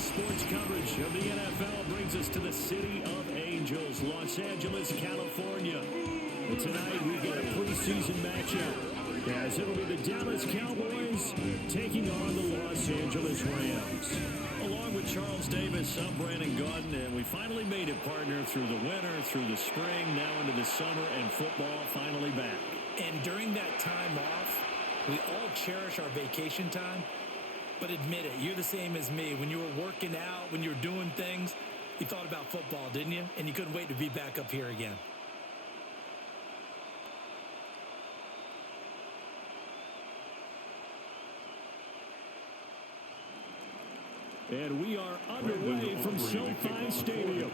sports coverage of the NFL brings us to the City of Angels, Los Angeles, California. And tonight we've got a preseason matchup, as it'll be the Dallas Cowboys taking on the Los Angeles Rams. Along with Charles Davis, I'm Brandon Gaudin, and we finally made it, partner, through the winter, through the spring, now into the summer, and football finally back. And during that time off, we all cherish our vacation time. But admit it, you're the same as me. When you were working out, when you were doing things, you thought about football, didn't you? And you couldn't wait to be back up here again. And we are underway from SoFi Stadium.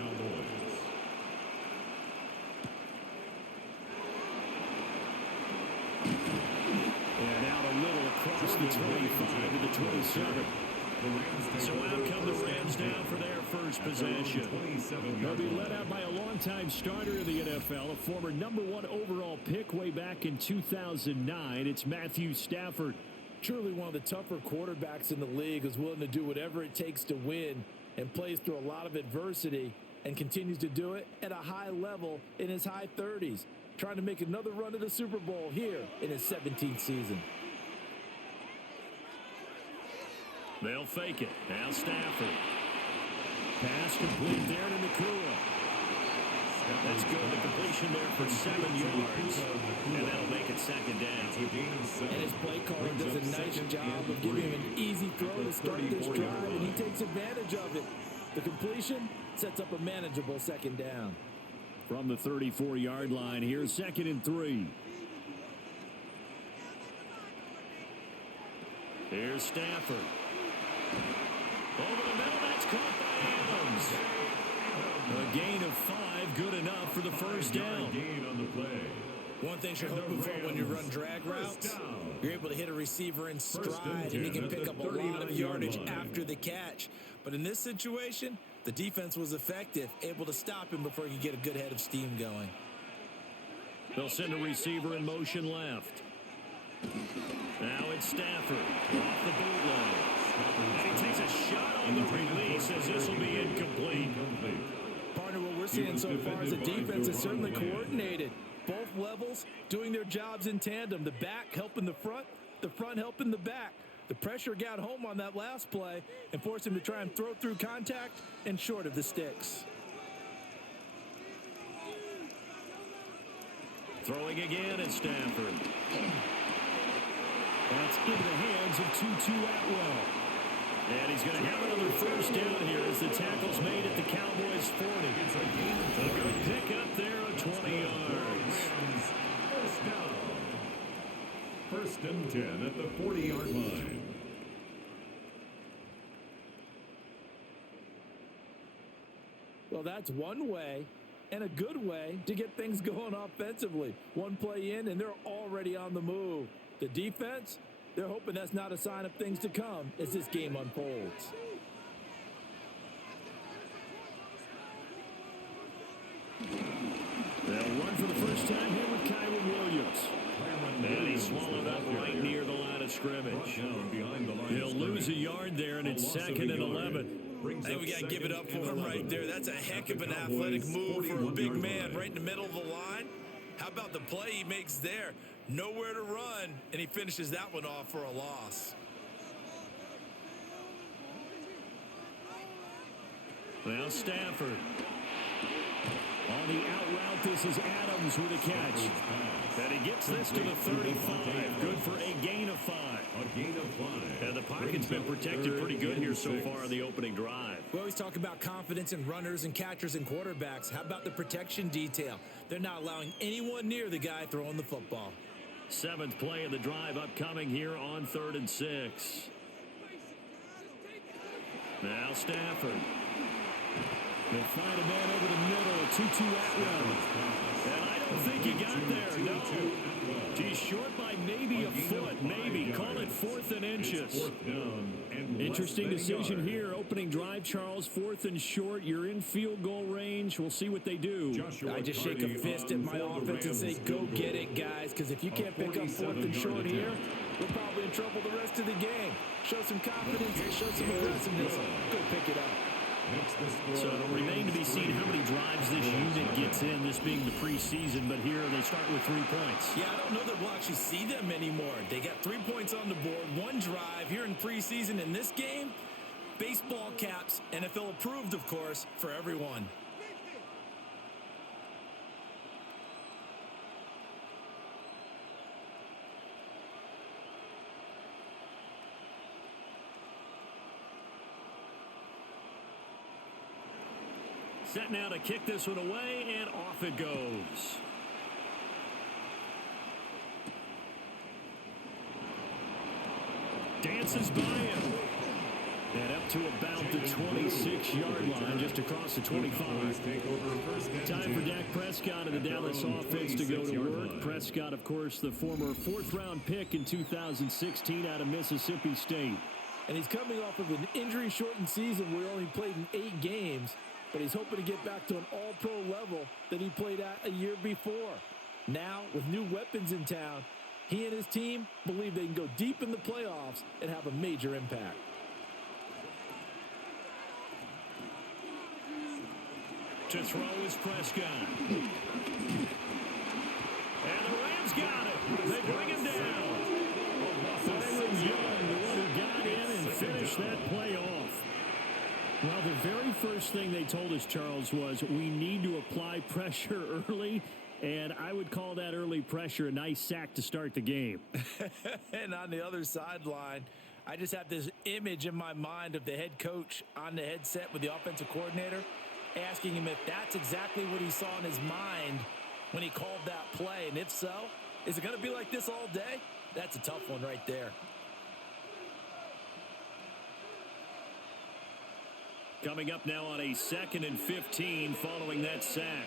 And out a little across the 25 to the 27. So out come the Rams down for their first possession. They'll be led out by a longtime starter in the NFL, a former #1 overall pick way back in 2009. It's Matthew Stafford. Truly one of the tougher quarterbacks in the league, who's willing to do whatever it takes to win and plays through a lot of adversity and continues to do it at a high level in his high 30s, trying to make another run to the Super Bowl here in his 17th season. They'll fake it. Now Stafford. Pass complete there to Nakua. That's good. The completion there for 7 yards. And that'll make it second down. And his play caller does a nice job of giving him an easy throw to start this drive, and he takes advantage of it. The completion sets up a manageable second down. From the 34-yard line, here's 2nd and 3. Here's Stafford. Over the middle, that's caught by Adams. A gain of 5, good enough for the first down. One thing you're hoping for when you run drag routes, you're able to hit a receiver in stride, and he can pick up a lot of yardage after the catch. But in this situation, the defense was effective, able to stop him before he could get a good head of steam going. They'll send a receiver in motion left. Now it's Stafford off the bootleg. And he takes a shot on the release as this will be incomplete. Partner, what we're seeing so far is the defense is certainly coordinated. Both levels doing their jobs in tandem. The back helping the front helping the back. The pressure got home on that last play and forced him to try and throw through contact and short of the sticks. Throwing again at Stafford. That's into the hands of Tutu Atwell. And he's going to have another first down here as the tackle's made at the Cowboys 40. A good pick up there of 20 yards. First down. 1st and 10 at the 40-yard line. Well, that's one way and a good way to get things going offensively. One play in, and they're already on the move. The defense, they're hoping that's not a sign of things to come as this game unfolds. They'll run for the first time here with Kyron Williams. And he's swallowed up right near the line of scrimmage. He'll lose a yard there, and it's 2nd and 11. I think we got to give it up for him right there. That's a heck of an athletic move for a big man right in the middle of the line. How about the play he makes there? Nowhere to run, and he finishes that one off for a loss. Now Stafford. On the out route, this is Adams with a catch. And he gets this to the 35. Good for a gain of 5. And the pocket's been protected pretty good here so far in the opening drive. We always talk about confidence in runners and catchers and quarterbacks. How about the protection detail? They're not allowing anyone near the guy throwing the football. 7th play of the drive upcoming here on 3rd and 6. Now Stafford. They'll find a man over the middle, Tutu Atwell. And I don't think he got there, no. He's short by maybe a foot, maybe. Call it 4th and inches. Interesting decision here. Opening drive, Charles, 4th and short. You're in field goal range. We'll see what they do. I just shake a fist at my offense and say, go get it, guys, because if you can't pick up 4th and short here, we're probably in trouble the rest of the game. Show some confidence and show some aggressiveness. Go pick it up. So it'll remain to be seen how many drives this unit gets in, this being the preseason, but here they start with 3 points. Yeah, I don't know that we'll actually see them anymore. They got 3 points on the board, 1 drive here in preseason. In this game, baseball caps, NFL approved, of course, for everyone. Set now to kick this one away, and off it goes. Dances by him. And up to about the 26-yard line, just across the 25. Time for Dak Prescott and the Dallas offense to go to work. Prescott, of course, the former 4th-round pick in 2016 out of Mississippi State. And he's coming off of an injury-shortened season where he only played in 8 games. But he's hoping to get back to an all-pro level that he played at a year before. Now, with new weapons in town, he and his team believe they can go deep in the playoffs and have a major impact. To throw is Prescott. And the Rams got it. They bring him down. Byron Young, the one who got in and finished that play off. Well, the very first thing they told us, Charles, was we need to apply pressure early, and I would call that early pressure a nice sack to start the game. And on the other sideline, I just have this image in my mind of the head coach on the headset with the offensive coordinator, asking him if that's exactly what he saw in his mind when he called that play. And if so, is it going to be like this all day? That's a tough one right there. Coming up now on a 2nd and 15 following that sack.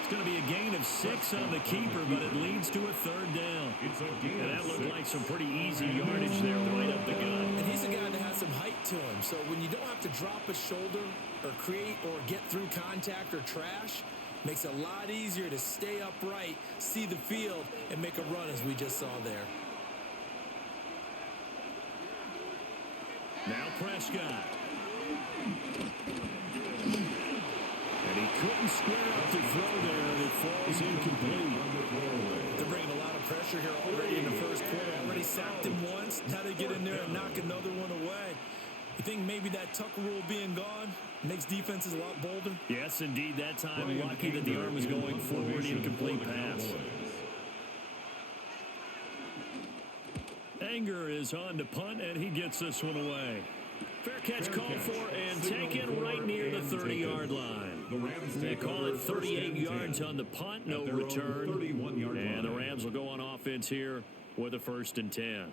It's going to be a gain of 6 on the keeper, but it leads to a 3rd down. And that looked like some pretty easy yardage there right up the gut. And he's a guy that has some height to him, so when you don't have to drop a shoulder or create or get through contact or trash, makes it a lot easier to stay upright, see the field, and make a run as we just saw there. Now Prescott. And he couldn't square up to throw there, and it falls incomplete. They're bringing a lot of pressure here already in the first quarter. Already sacked him once. Now they get in there and knock another one away. You think maybe that Tucker rule being gone makes defenses a lot bolder? Yes, indeed. That time, lucky that the arm was going forward, incomplete pass. Anger is on to punt, and he gets this one away. Fair catch called for and taken right near the 30-yard line. They call it 38 yards on the punt, no return. And the Rams will go on offense here with a 1st and 10.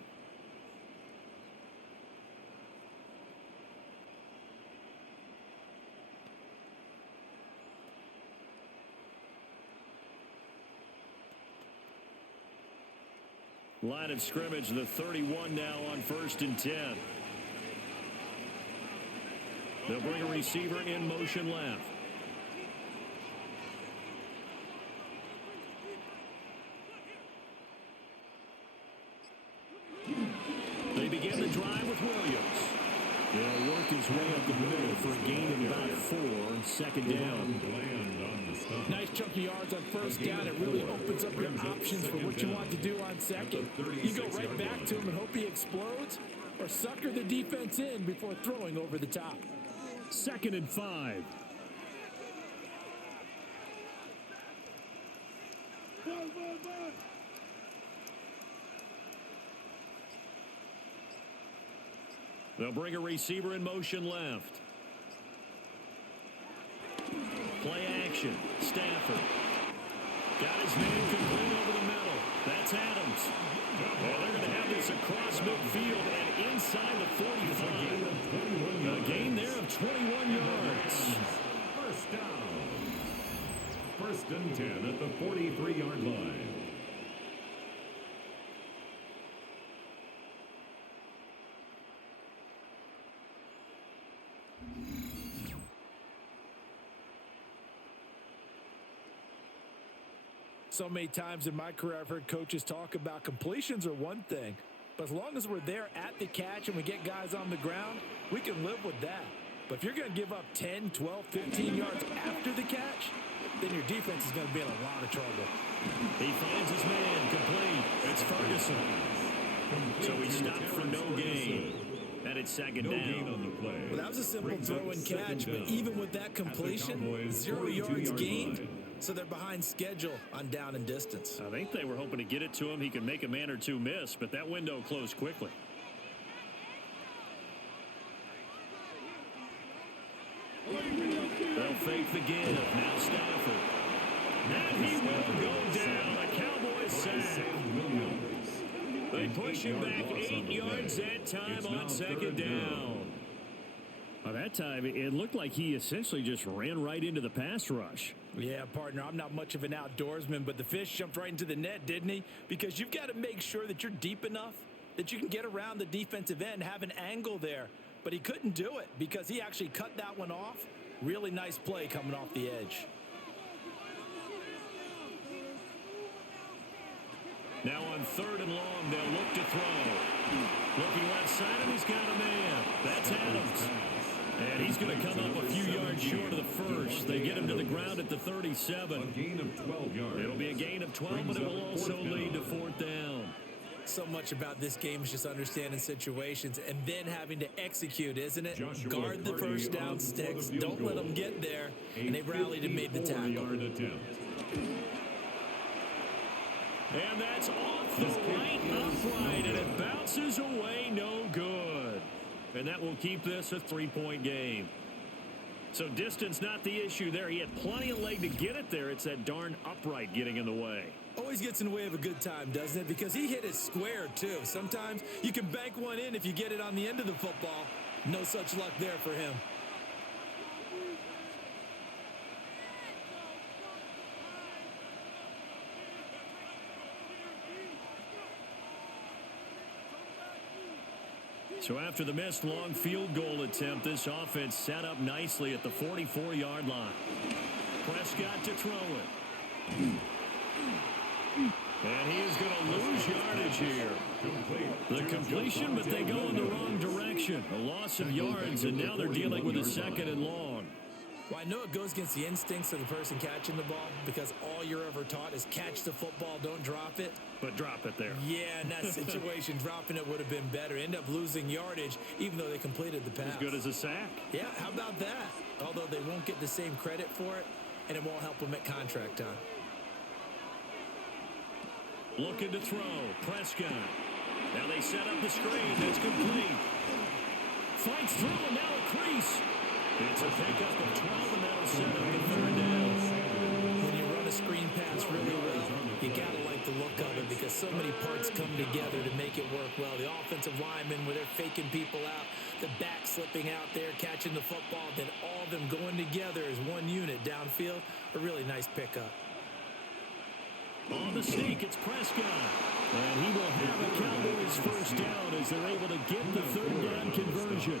Line of scrimmage, the 31 now on 1st and 10. They'll bring a receiver in motion left. They begin the drive with Williams. They'll work his way up the middle for a gain of about 4, 2nd down. Nice chunky yards on 1st down. It really opens up your options for what you want to do on 2nd. You go right back to him and hope he explodes, or sucker the defense in before throwing over the top. 2nd and 5. They'll bring a receiver in motion left. Play action. Stafford. Got his man complete over the middle. That's Adams. Well, they're going to have this across midfield and inside the 45. A gain there of 21 yards. First down. 1st and 10 at the 43-yard line. So many times in my career, I've heard coaches talk about completions are one thing, but as long as we're there at the catch and we get guys on the ground, we can live with that. But if you're going to give up 10, 12, 15 yards after the catch, then your defense is going to be in a lot of trouble. He finds his man complete. It's Ferguson. So he stopped for no gain. And it's second down. Well, that was a simple throw and catch, but even with that completion, 0 yards gained. So they're behind schedule on down and distance. I think they were hoping to get it to him. He could make a man or two miss, but that window closed quickly. They'll fake the give. Now Stafford. And he will go down. A Cowboys sack. They push him back 8 yards that time on second down. By that time, it looked like he essentially just ran right into the pass rush. Yeah, partner, I'm not much of an outdoorsman, but the fish jumped right into the net, didn't he? Because you've got to make sure that you're deep enough that you can get around the defensive end, have an angle there. But he couldn't do it because he actually cut that one off. Really nice play coming off the edge. Now on 3rd and long, they'll look to throw. Looking left side, and he's got a man. That's Adams. And he's going to come up a few yards short of the first. They get him to the ground at the 37. A gain of 12 yards. It'll be a gain of 12, but it will also lead to 4th down. So much about this game is just understanding situations and then having to execute, isn't it? Guard the first down sticks. Don't let them get there. And they rallied and made the tackle. And that's off the right upright, and it bounces away no good. And that will keep this a 3-point game. So distance not the issue there. He had plenty of leg to get it there. It's that darn upright getting in the way. Always gets in the way of a good time, doesn't it? Because he hit it square, too. Sometimes you can bank one in if you get it on the end of the football. No such luck there for him. So after the missed long field goal attempt, this offense set up nicely at the 44-yard line. Prescott to throw it. And he is going to lose yardage here. The completion, but they go in the wrong direction. A loss of yards, and now they're dealing with a 2nd and long. Well, I know it goes against the instincts of the person catching the ball because all you're ever taught is catch the football, don't drop it. But drop it there. Yeah, in that situation, dropping it would have been better. End up losing yardage, even though they completed the pass. As good as a sack. Yeah, how about that? Although they won't get the same credit for it, and it won't help them at contract time. Looking to throw. Prescott. Now they set up the screen. That's complete. Fights through, and now a crease. It's a pickup of 12, and that'll set up the 3rd down. When you run a screen pass really well, you got to like the look of it because so many parts come together to make it work well. The offensive linemen, where they're faking people out, the back slipping out there, catching the football, then all of them going together as one unit downfield. A really nice pickup. On the sneak, it's Prescott. And he will have a Cowboys first down as they're able to get the 3rd down conversion.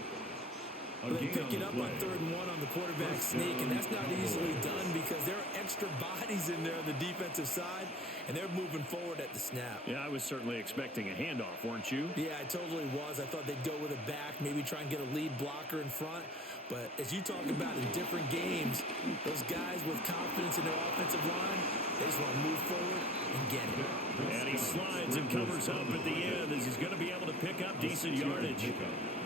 They pick it up on 3rd and 1 on the quarterback sneak, and that's not easily done because there are extra bodies in there on the defensive side, and they're moving forward at the snap. Yeah, I was certainly expecting a handoff, weren't you? Yeah, I totally was. I thought they'd go with a back, maybe try and get a lead blocker in front. But as you talk about in different games, those guys with confidence in their offensive line, they just want to move forward and get it. And he slides and covers up at the end as he's going to be able to pick up decent yardage.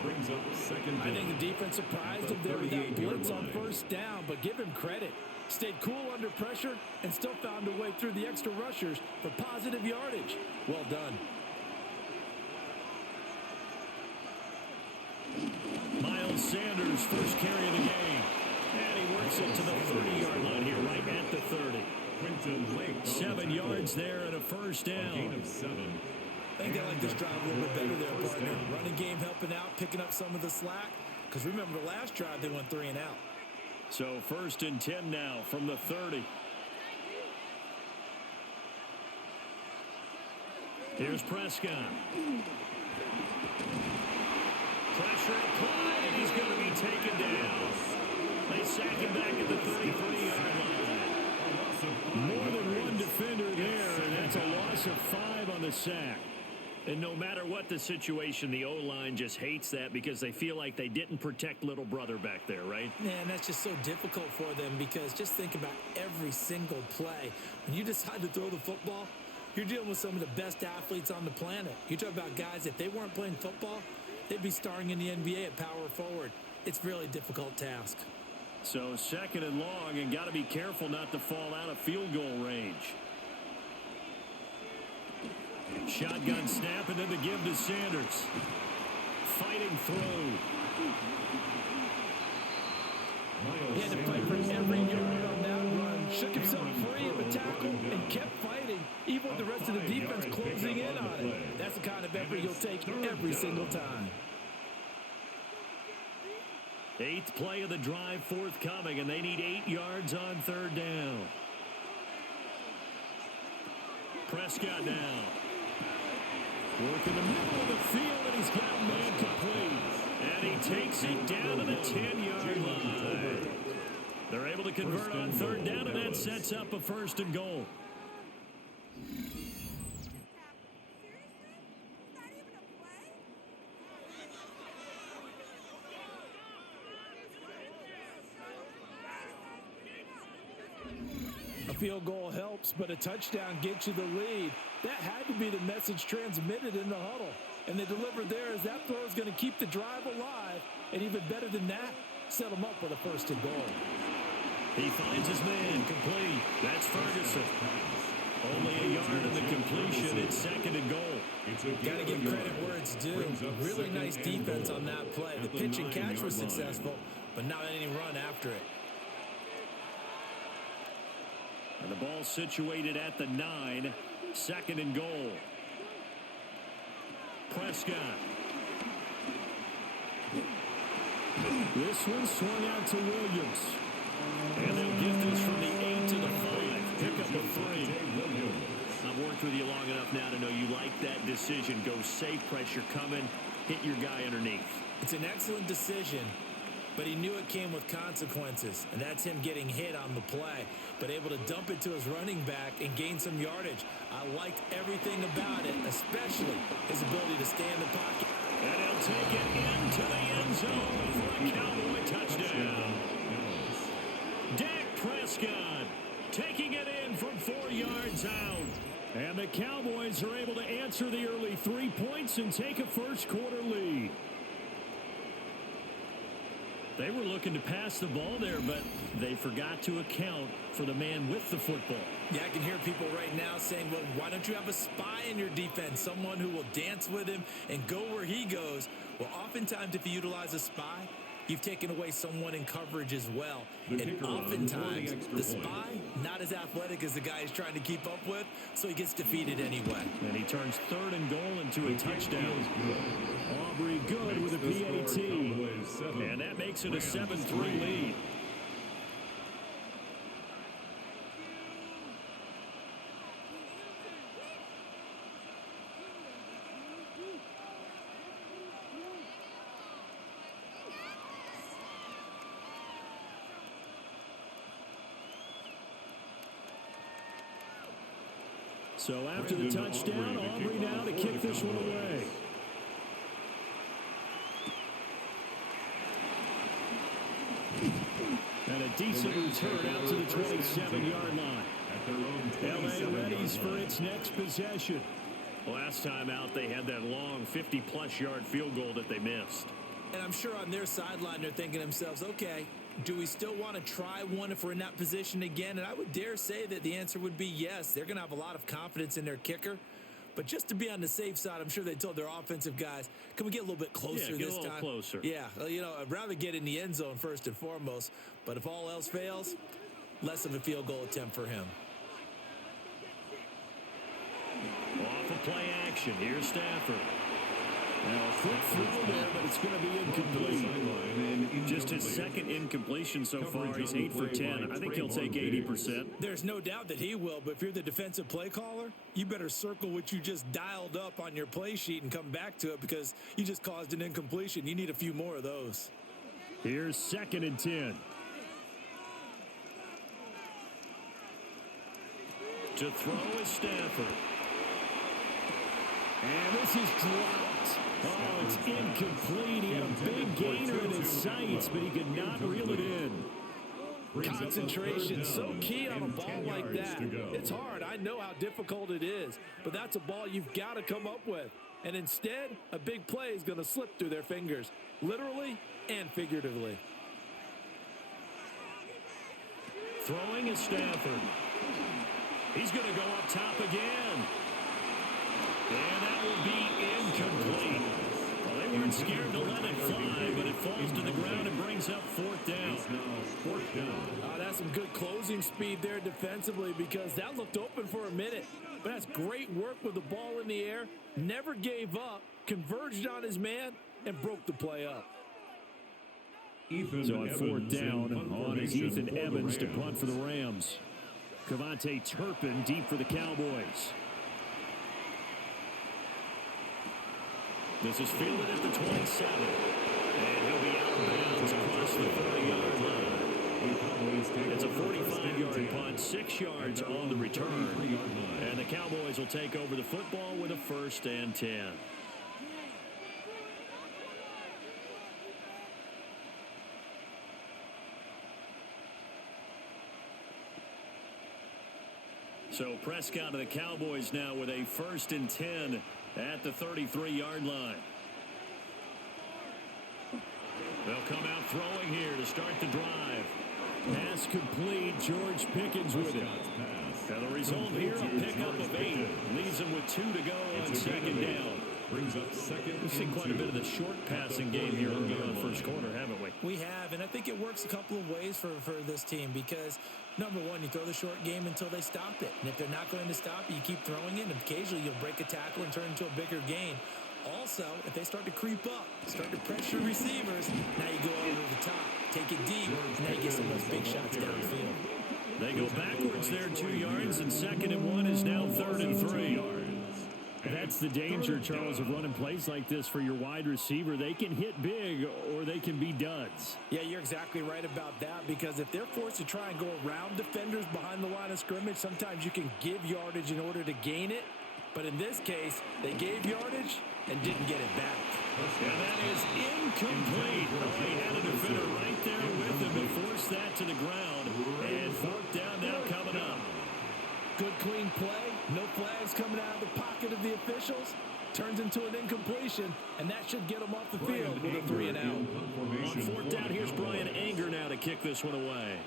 Brings up 2nd down. I think the defense surprised him there with that blitz on 1st down, but give him credit. Stayed cool under pressure and still found a way through the extra rushers for positive yardage. Well done. Miles Sanders, first carry of the game. And he works it to the 30-yard line here, right at the 30. 7 yards there and a first down. Gain of 7. I think I like this drive a little bit better there, partner. Running game helping out, picking up some of the slack. Because remember, the last drive, they went 3 and out. So 1st and 10 now from the 30. Here's Prescott. Pressure applied, and he's going to be taken down. They sack him back at the 33-yard line. More than one defender of 5 on the sack. And no matter what the situation, the O-line just hates that because they feel like they didn't protect little brother back there, right? Man, that's just so difficult for them because just think about every single play. When you decide to throw the football, you're dealing with some of the best athletes on the planet. You talk about guys, if they weren't playing football, they'd be starring in the NBA at power forward. It's a really difficult task. So 2nd and long, and got to be careful not to fall out of field goal range. Shotgun snap, and then the give to Sanders. Fighting through. He had to fight for every yard on that run. Shook himself free of a tackle and kept fighting, even with the rest of the defense closing in on it. That's the kind of effort you'll take every single time. 8th play of the drive forthcoming, and they need 8 yards on 3rd down. Prescott now. Work in the middle of the field, and he's got a man complete. And he takes it down to the 10-yard line. They're able to convert on 3rd down, and that sets up a 1st and goal. A field goal helps, but a touchdown gets you the lead. That had to be the message transmitted in the huddle. And they delivered there as that throw is going to keep the drive alive. And even better than that, set them up with a 1st and goal. He finds his man complete. That's Ferguson. Only a yard in the completion. It's 2nd and goal. Got to give credit where it's due. Really nice defense on that play. The pitch and catch was successful, but not any run after it. And the ball situated at the 9. 2nd and goal. Prescott. This one swung out to Williams. And they'll get this from the 8 to the 5. Pick up a 3. I've worked with you long enough now to know you like that decision. Go safe, pressure coming, hit your guy underneath. It's an excellent decision, but he knew it came with consequences, and that's him getting hit on the play, but able to dump it to his running back and gain some yardage. I liked everything about it, especially his ability to stay in the pocket. And he'll take it into the end zone for a Cowboy touchdown. Dak Prescott taking it in from 4 yards out. And the Cowboys are able to answer the early 3 points and take a first-quarter lead. They were looking to pass the ball there, but they forgot to account for the man with the football. Yeah, I can hear people right now saying, well, why don't you have a spy in your defense, someone who will dance with him and go where he goes? Well, oftentimes if you utilize a spy, you've taken away someone in coverage as well. And oftentimes, the spy, not as athletic as the guy he's trying to keep up with, so he gets defeated anyway. And he turns 3rd and goal into a touchdown. Aubrey good with a PAT. And that makes it a 7-3 lead. So after the touchdown, Aubrey now to kick this one away. And a decent return out to the 27-yard line. LA readies for its next possession. Last time out, they had that long 50-plus yard field goal that they missed. And I'm sure on their sideline, they're thinking to themselves, okay, do we still want to try one if we're in that position again? And I would dare say that the answer would be yes. They're going to have a lot of confidence in their kicker. But just to be on the safe side, I'm sure they told their offensive guys, can we get a little bit closer this time? Yeah, get a little closer. Yeah, you know, I'd rather get in the end zone first and foremost. But if all else fails, less of a field goal attempt for him. Off of play action. Here's Stafford. Now a quick throw there, but it's going to be incomplete. Just his second incompletion so far. He's 8 for 10. I think he'll take 80%. There's no doubt that he will, but if you're the defensive play caller, you better circle what you just dialed up on your play sheet and come back to it because you just caused an incompletion. You need a few more of those. Here's 2nd and 10. To throw is Stafford. And this is dropped. Oh, it's incomplete. He had a big gainer in his sights, but he could not reel it in. Concentration, so key on a ball like that. It's hard. I know how difficult it is, but that's a ball you've got to come up with. And instead, a big play is going to slip through their fingers, literally and figuratively. Throwing is Stafford. He's going to go up top again. And that will be incomplete. Well, they weren't scared to let it fly, but it falls to the ground and brings up fourth down. That's some good closing speed there defensively because that looked open for a minute. But that's great work with the ball in the air. Never gave up, converged on his man, and broke the play up. So on fourth down, on is Ethan Evans to punt for the Rams. Cavante Turpin deep for the Cowboys. This is fielded at the 27. And he'll be out of bounds across the 40-yard line. It's a 45-yard punt, 6 yards on the return. And the Cowboys will take over the football with a 1st and 10. So Prescott of the Cowboys now with a 1st and 10 at the 33-yard line. They'll come out throwing here to start the drive. Pass complete. George Pickens with it. Now the result here, a pickup of 8. Leaves them with 2 to go on 2nd down. We've seen quite a bit of the short passing game here early on first quarter, haven't we? We have, and I think it works a couple of ways for this team because, number one, you throw the short game until they stop it. And if they're not going to stop it, you keep throwing it, and occasionally you'll break a tackle and turn into a bigger gain. Also, if they start to creep up, start to pressure receivers, now you go over the top, take it deep, and now you get some of those big shots downfield. They go backwards there 2 yards, and 2nd and 1 is now 3rd and 3. That's the danger, Charles, of running plays like this for your wide receiver. They can hit big or they can be duds. Yeah, you're exactly right about that because if they're forced to try and go around defenders behind the line of scrimmage, sometimes you can give yardage in order to gain it. But in this case, they gave yardage and didn't get it back. And that is incomplete. Oh, he had a defender right there with him and forced that to the ground. And 4th down now coming up. Good clean play. No flags coming out of the pocket of the officials. Turns into an incompletion, and that should get them off the field with a 3 and out. On 4th down, here's Brian Anger now to kick this one away.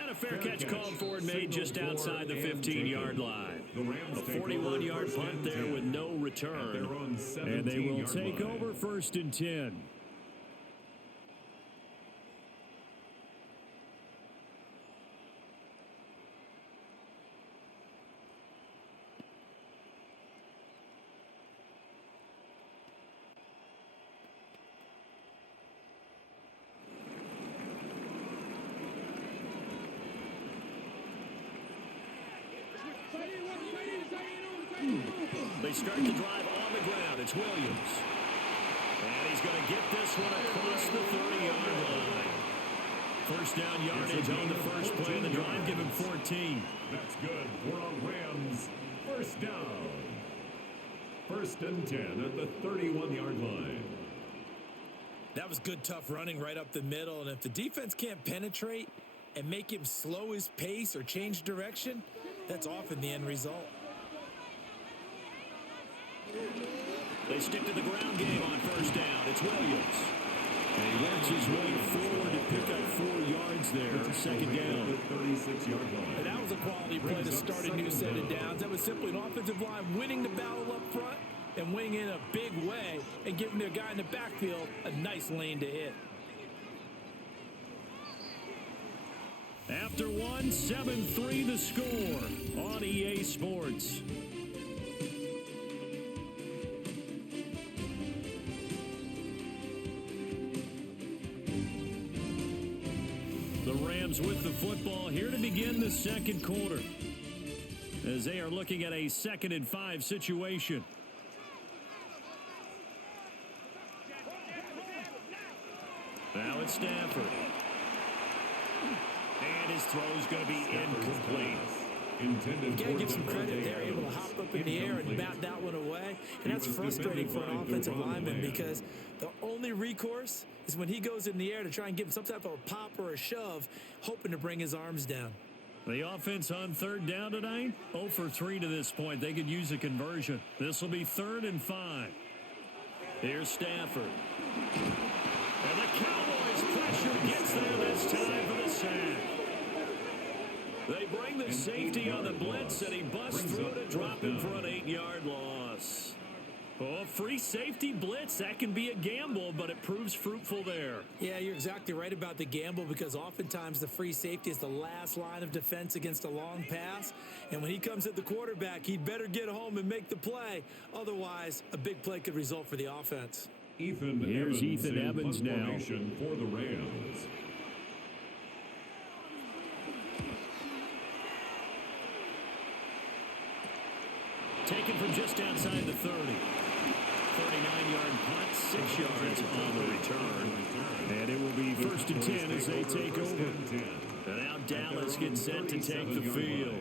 And a fair catch called for and made just outside the 15-yard line. A 41-yard punt there with no return. And they will take over 1st and 10. They start the drive on the ground. It's Williams. And he's going to get this one across the 30-yard line. 1st down yardage on the first play of the drive. Give him 14. That's good for a Rams 1st down. 1st and 10 at the 31-yard line. That was good, tough running right up the middle. And if the defense can't penetrate and make him slow his pace or change direction, that's often the end result. They stick to the ground game on 1st down. It's Williams. And he works his way forward to pick up 4 yards there. 2nd down. 36-yard line. And that was a quality play to start a new set of downs. That was simply an offensive line winning the battle up front and winning in a big way and giving their guy in the backfield a nice lane to hit. After one, 7-3 the score on EA Sports. The Rams with the football here to begin the 2nd quarter as they are looking at a 2nd and 5 situation. Now it's Stafford. And his throw is going to be incomplete. You got to give some credit there, able to hop up in the air and bat that one away. And that's frustrating for an offensive lineman because the only recourse is when he goes in the air to try and give him some type of a pop or a shove, hoping to bring his arms down. The offense on third down tonight, 0 for 3 to this point. They could use a conversion. This will be 3rd and 5. Here's Stafford. And the Cowboys pressure gets there this time for the sack. They bring the safety on the blitz, and he busts through to drop him for an 8-yard loss. Oh, free safety blitz, that can be a gamble, but it proves fruitful there. Yeah, you're exactly right about the gamble because oftentimes the free safety is the last line of defense against a long pass. And when he comes at the quarterback, he'd better get home and make the play. Otherwise, a big play could result for the offense. Here's Ethan Evans now. For the Rams. Taken from just outside the 30. 39-yard punt, 6 yards on the return. And it will be 1st and 10 as they take over. And now Dallas gets set to take the field.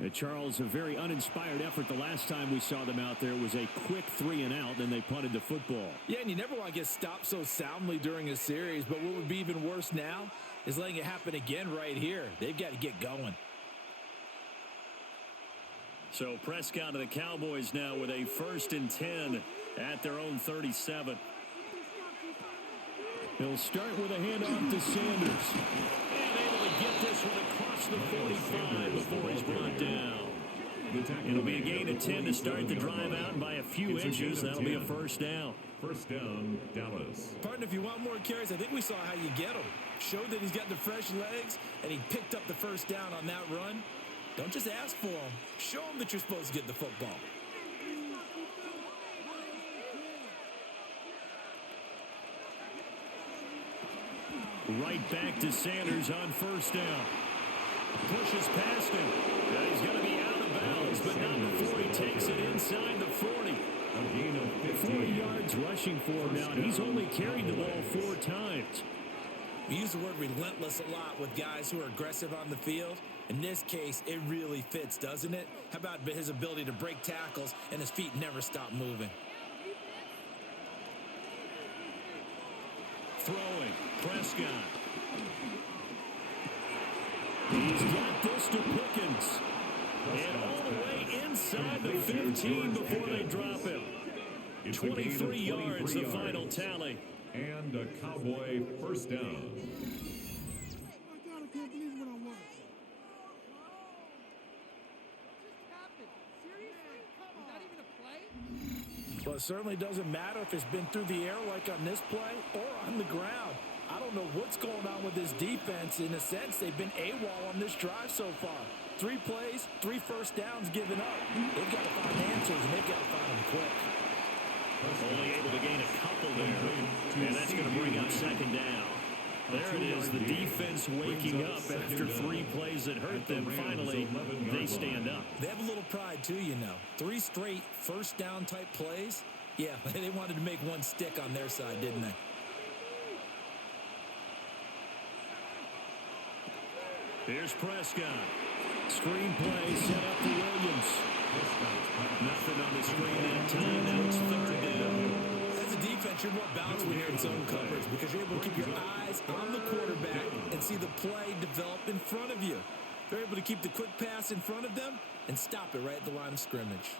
And Charles, a very uninspired effort the last time we saw them out there was a quick 3 and out, then they punted the football. Yeah, and you never want to get stopped so soundly during a series, but what would be even worse now is letting it happen again right here. They've got to get going. So Prescott of the Cowboys now with a 1st and 10 at their own 37. He'll start with a handoff to Sanders. And able to get this one across the 45 before he's brought down. It'll be a gain of 10 to start the drive out, and by a few inches, that'll be a 1st down. 1st down, Dallas. Partner, if you want more carries, I think we saw how you get him. Showed that he's got the fresh legs, and he picked up the 1st down on that run. Don't just ask for him. Show him that you're supposed to get the football. Right back to Sanders on 1st down. Pushes past him. He's going to be out of bounds, but not before he takes it inside the 40. A gain of 4 yards rushing for him now, and he's only carried the ball 4 times. We use the word relentless a lot with guys who are aggressive on the field. In this case, it really fits, doesn't it? How about his ability to break tackles and his feet never stop moving? Throwing, Prescott. He's got this to Pickens. And all the way inside the 15 before they drop him. 23 yards, the final tally. And a Cowboy 1st down. Well, it certainly doesn't matter if it's been through the air like on this play or on the ground. I don't know what's going on with this defense. In a sense, they've been AWOL on this drive so far. 3 plays, 3 1st downs given up. They've got to find answers, and they've got to find them quick. Only able to gain a couple there, and that's going to bring up 2nd down. There it is, the defense waking up after 3 plays that hurt them. Finally, they stand up. They have a little pride, too, you know. 3 straight 1st down type plays. Yeah, they wanted to make one stick on their side, didn't they? Here's Prescott. Screen play set up for Williams. Nothing on the screen that time. Now it's 3rd down. As a defense, you're more balanced when you're in zone coverage because you're able to keep your eyes on the quarterback and see the play develop in front of you. They're able to keep the quick pass in front of them and stop it right at the line of scrimmage.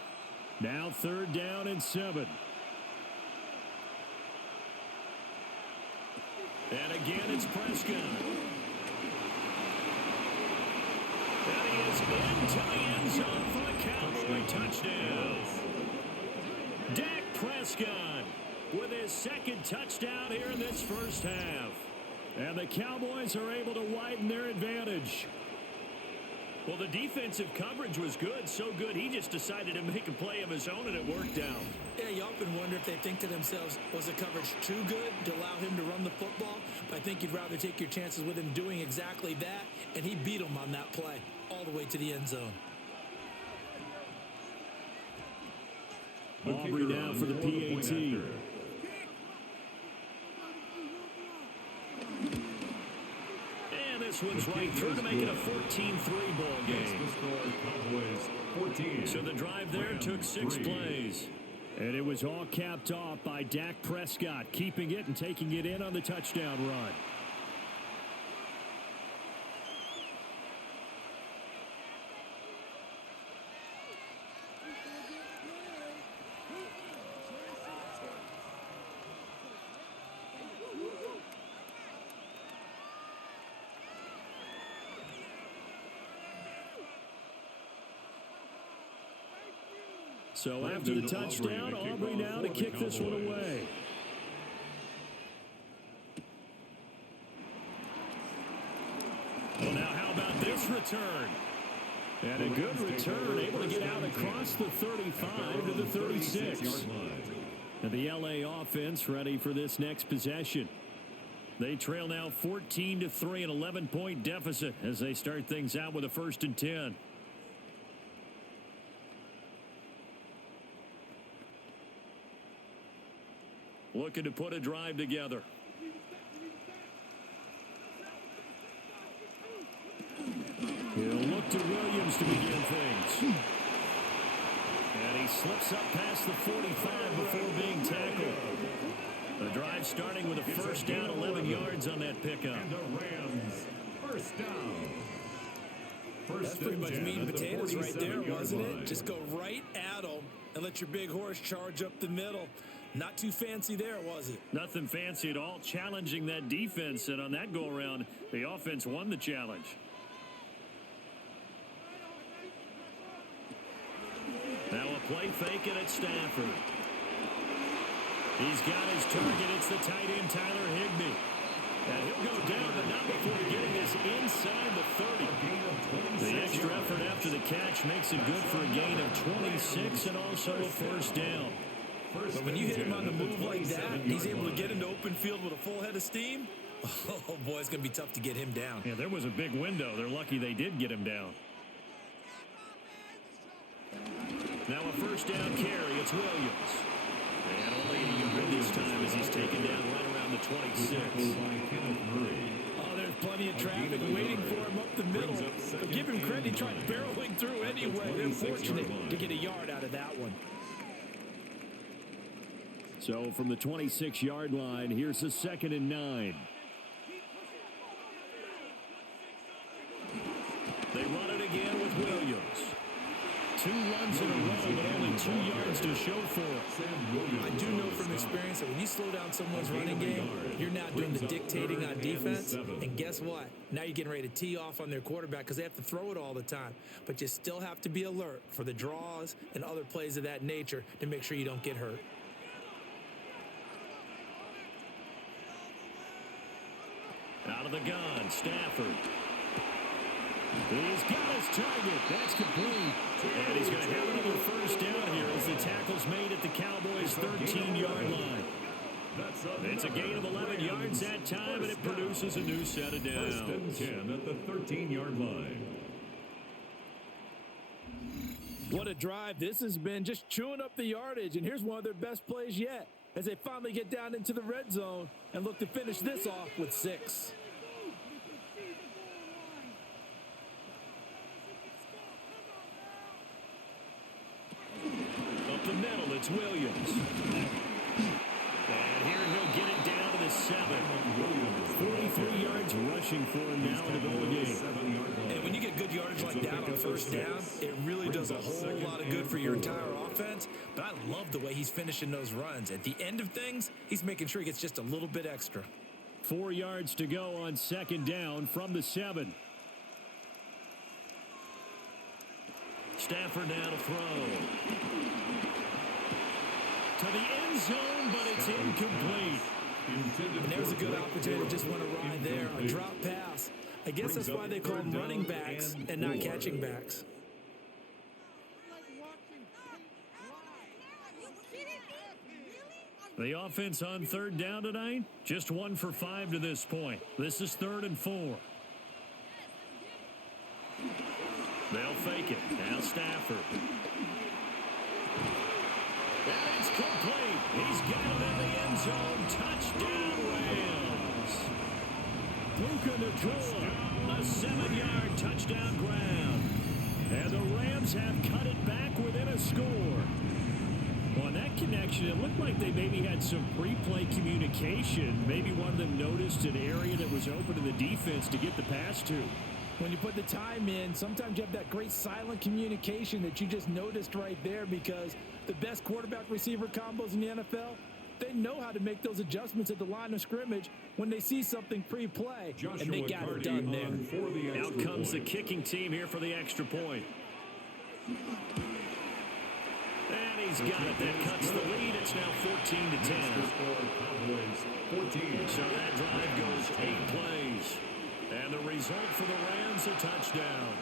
Now 3rd down and 7. And again, it's Prescott. And he is into the end zone for a Cowboy touchdown. Dak Prescott with his 2nd touchdown here in this 1st half. And the Cowboys are able to widen their advantage. Well, the defensive coverage was good, so good he just decided to make a play of his own, and it worked out. Yeah, you often wonder if they think to themselves, was the coverage too good to allow him to run the football? But I think you'd rather take your chances with him doing exactly that, and he beat him on that play all the way to the end zone. Aubrey now for the PAT. this one's right through to make it a 14-3 ball game. The score, Cowboys 14. So the drive there took 6 plays. And it was all capped off by Dak Prescott, keeping it and taking it in on the touchdown run. So after the touchdown, Aubrey now to kick this one away. Well, now how about this return? And a good return, able to get out across the 35 to the 36. And the LA offense ready for this next possession. They trail now 14-3, an 11-point deficit as they start things out with a 1st and 10. Looking to put a drive together. He'll look to Williams to begin things. And he slips up past the 45 before being tackled. The drive starting with a 1st down, 11 yards on that pickup. And the Rams, 1st down. That's pretty much meat and potatoes right there, wasn't it? Just go right at them and let your big horse charge up the middle. Not too fancy there, was it? Nothing fancy at all, challenging that defense, and on that go-around, the offense won the challenge. Now a play fake it at Stafford. He's got his target. It's the tight end, Tyler Higbee. And he'll go down, but not before getting this inside the 30. The extra effort after the catch makes it good for a gain of 26 and also a 1st down. But when you hit him on the move like that, he's able to get into open field with a full head of steam. Oh, boy, it's going to be tough to get him down. Yeah, there was a big window. They're lucky they did get him down. Now a 1st down carry. It's Williams. And only a yard this time as he's taken down right around the 26. Oh, there's plenty of traffic waiting for him up the middle. But give him credit, he tried barreling through anyway. They're fortunate to get a yard out of that one. So from the 26-yard line, here's the 2nd and 9. They run it again with Williams. 2 runs in a row, but only 2 yards to show for it. I do know from experience that when you slow down someone's running game, you're not doing the dictating on defense. And guess what? Now you're getting ready to tee off on their quarterback because they have to throw it all the time. But you still have to be alert for the draws and other plays of that nature to make sure you don't get hurt. Out of the gun, Stafford. He's got his target. That's complete. And he's going to have another 1st down here as the tackle's made at the Cowboys' 13-yard line. It's a gain of 11 yards that time, and it produces a new set of downs. 1st and 10 at the 13-yard line. What a drive this has been, just chewing up the yardage. And here's one of their best plays yet as they finally get down into the red zone and look to finish this off with 6. Up the middle, it's Williams. And here he'll get it down to the 7. 43 yards rushing for him now to go the game. And when you get good yardage like that on 1st down, it really does a whole lot of good for your entire offense. But I love the way he's finishing those runs. At the end of things, he's making sure he gets just a little bit extra. 4 yards to go on 2nd down from the 7. Stafford now to throw. To the end zone, but it's incomplete. And there's a good opportunity to just want to ride there. A drop pass. I guess that's why they call them running backs and not catching backs. The offense on 3rd down tonight, just 1 for 5 to this point. This is 3rd and 4. They'll fake it. Now Stafford. And it's complete. He's got it in the end zone. Touchdown, Rams. Puka Nacua, a 7-yard touchdown grab. And the Rams have cut it back within a score. On that connection, it looked like they maybe had some pre-play communication. Maybe one of them noticed an area that was open in the defense to get the pass to. When you put the time in, sometimes you have that great silent communication that you just noticed right there, because the best quarterback-receiver combos in the NFL, they know how to make those adjustments at the line of scrimmage when they see something pre-play, and they got it done there. Out comes the kicking team here for the extra point. And he's got it. That cuts the lead. It's now 14-10. So that drive goes 8 plays. And the result for the Rams, a touchdown.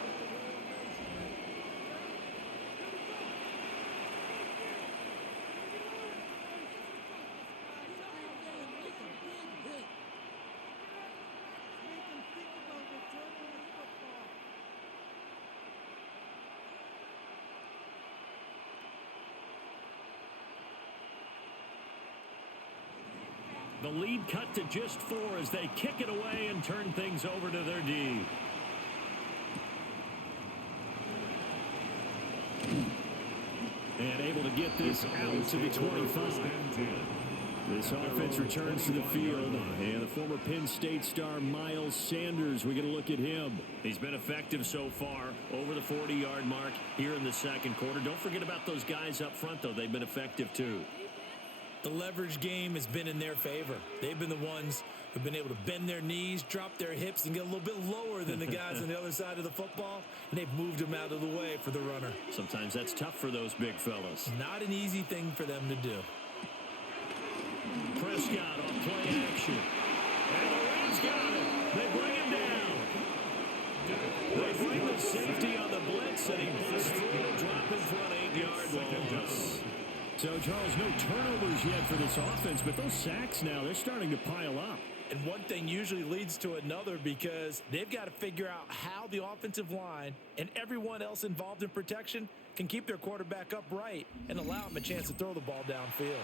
The lead cut to just 4 as they kick it away and turn things over to their D. And able to get this out to the 25. This offense returns to the field. And the former Penn State star Miles Sanders, we get a look at him. He's been effective so far, over the 40-yard mark here in the second quarter. Don't forget about those guys up front, though. They've been effective, too. The leverage game has been in their favor. They've been the ones who've been able to bend their knees, drop their hips, and get a little bit lower than the guys on the other side of the football, and they've moved them out of the way for the runner. Sometimes that's tough for those big fellas. Not an easy thing for them to do. Prescott on play action. And the Rams got it. They bring him down. They bring the safety on the blitz, and he busts through a drop in front, 8-yard loss. So, Charles, no turnovers yet for this offense, but those sacks now, they're starting to pile up. And one thing usually leads to another, because they've got to figure out how the offensive line and everyone else involved in protection can keep their quarterback upright and allow him a chance to throw the ball downfield.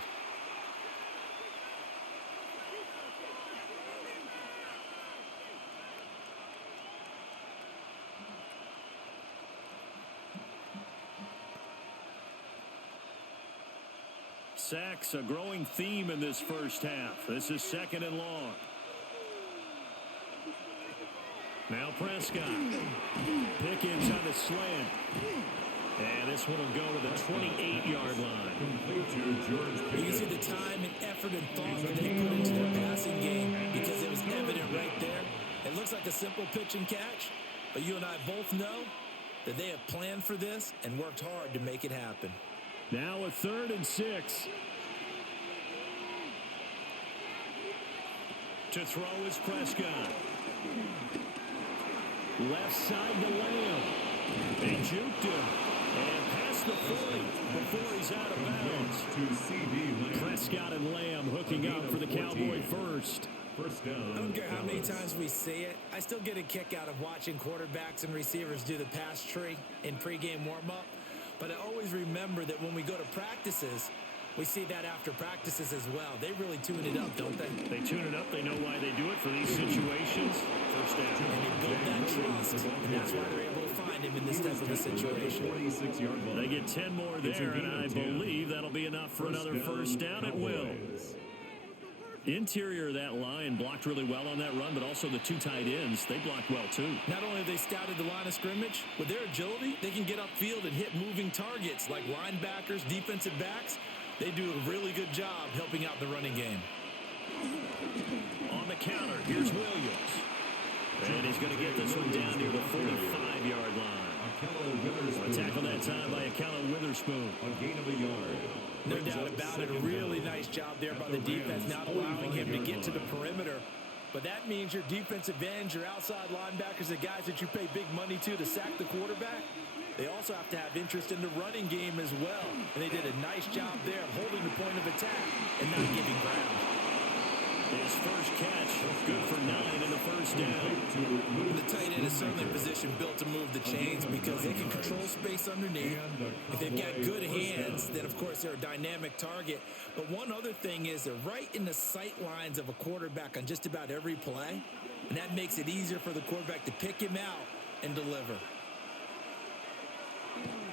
Sacks, a growing theme in this first half. This is 2nd and long. Now Prescott. Pickens on the slant. And this one will go to the 28-yard line. You can see the time and effort and thought that they put into their passing game, because it was evident right there. It looks like a simple pitch and catch, but you and I both know that they have planned for this and worked hard to make it happen. Now a 3rd and 6. To throw is Prescott. Left side to Lamb. They juked him. And past the 40 before he's out of bounds. Prescott and Lamb hooking up for the Cowboy first. First down. I don't care how many times we see it. I still get a kick out of watching quarterbacks and receivers do the pass tree in pregame warm-up. But I always remember that when we go to practices, we see that after practices as well. They really tune it up, don't they? They tune it up. They know why they do it for these situations. First down. And they build that trust, and that's why they're able to find him in this type of a situation. They get 10 more there, and I believe that'll be enough for another first down at will. Interior of that line blocked really well on that run, but also the 2 tight ends, they blocked well too. Not only have they scouted the line of scrimmage, with their agility, they can get upfield and hit moving targets like linebackers, defensive backs. They do a really good job helping out the running game. On the counter, here's Williams. And he's going to get this one down near the 45-yard line. A tackle that time by Akello Witherspoon. A gain of a yard. No doubt about it. A really nice job there by the defense, not allowing him to get to the perimeter. But that means your defensive ends, your outside linebackers, the guys that you pay big money to sack the quarterback, they also have to have interest in the running game as well. And they did a nice job there of holding the point of attack and not giving ground. His first catch, good for 9 and a first down. The tight end is certainly a position built to move the chains because they can control space underneath. If they've got good hands, then of course they're a dynamic target. But one other thing is they're right in the sight lines of a quarterback on just about every play. and that makes it easier for the quarterback to pick him out and deliver.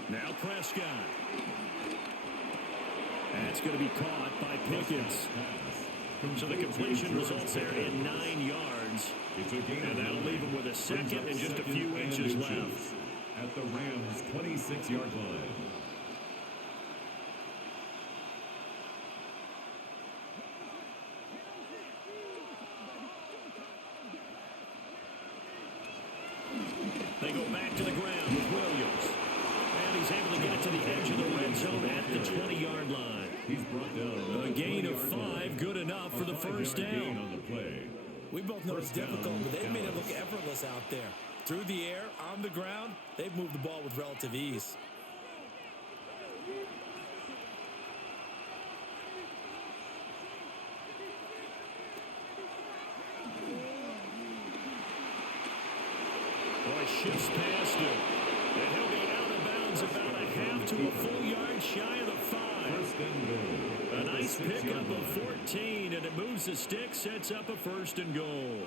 Now Prescott. That's going to be caught by Pickens. So the completion results there in 9 yards. And that'll leave him with a second and just a few inches left. At the Rams' 26-yard line. They go back to the ground with Williams. And he's able to get it to the edge of the red zone at the 20-yard line. He's brought down a gain of 5, good enough for the first down. On the play. We both know it's difficult, but they've made it look effortless out there. Through the air, on the ground, they've moved the ball with relative ease. Boy, shifts past him. And he'll be out of bounds about a half to a full yard shy of the 5. A nice pickup of 14, and it moves the stick, sets up a 1st and goal.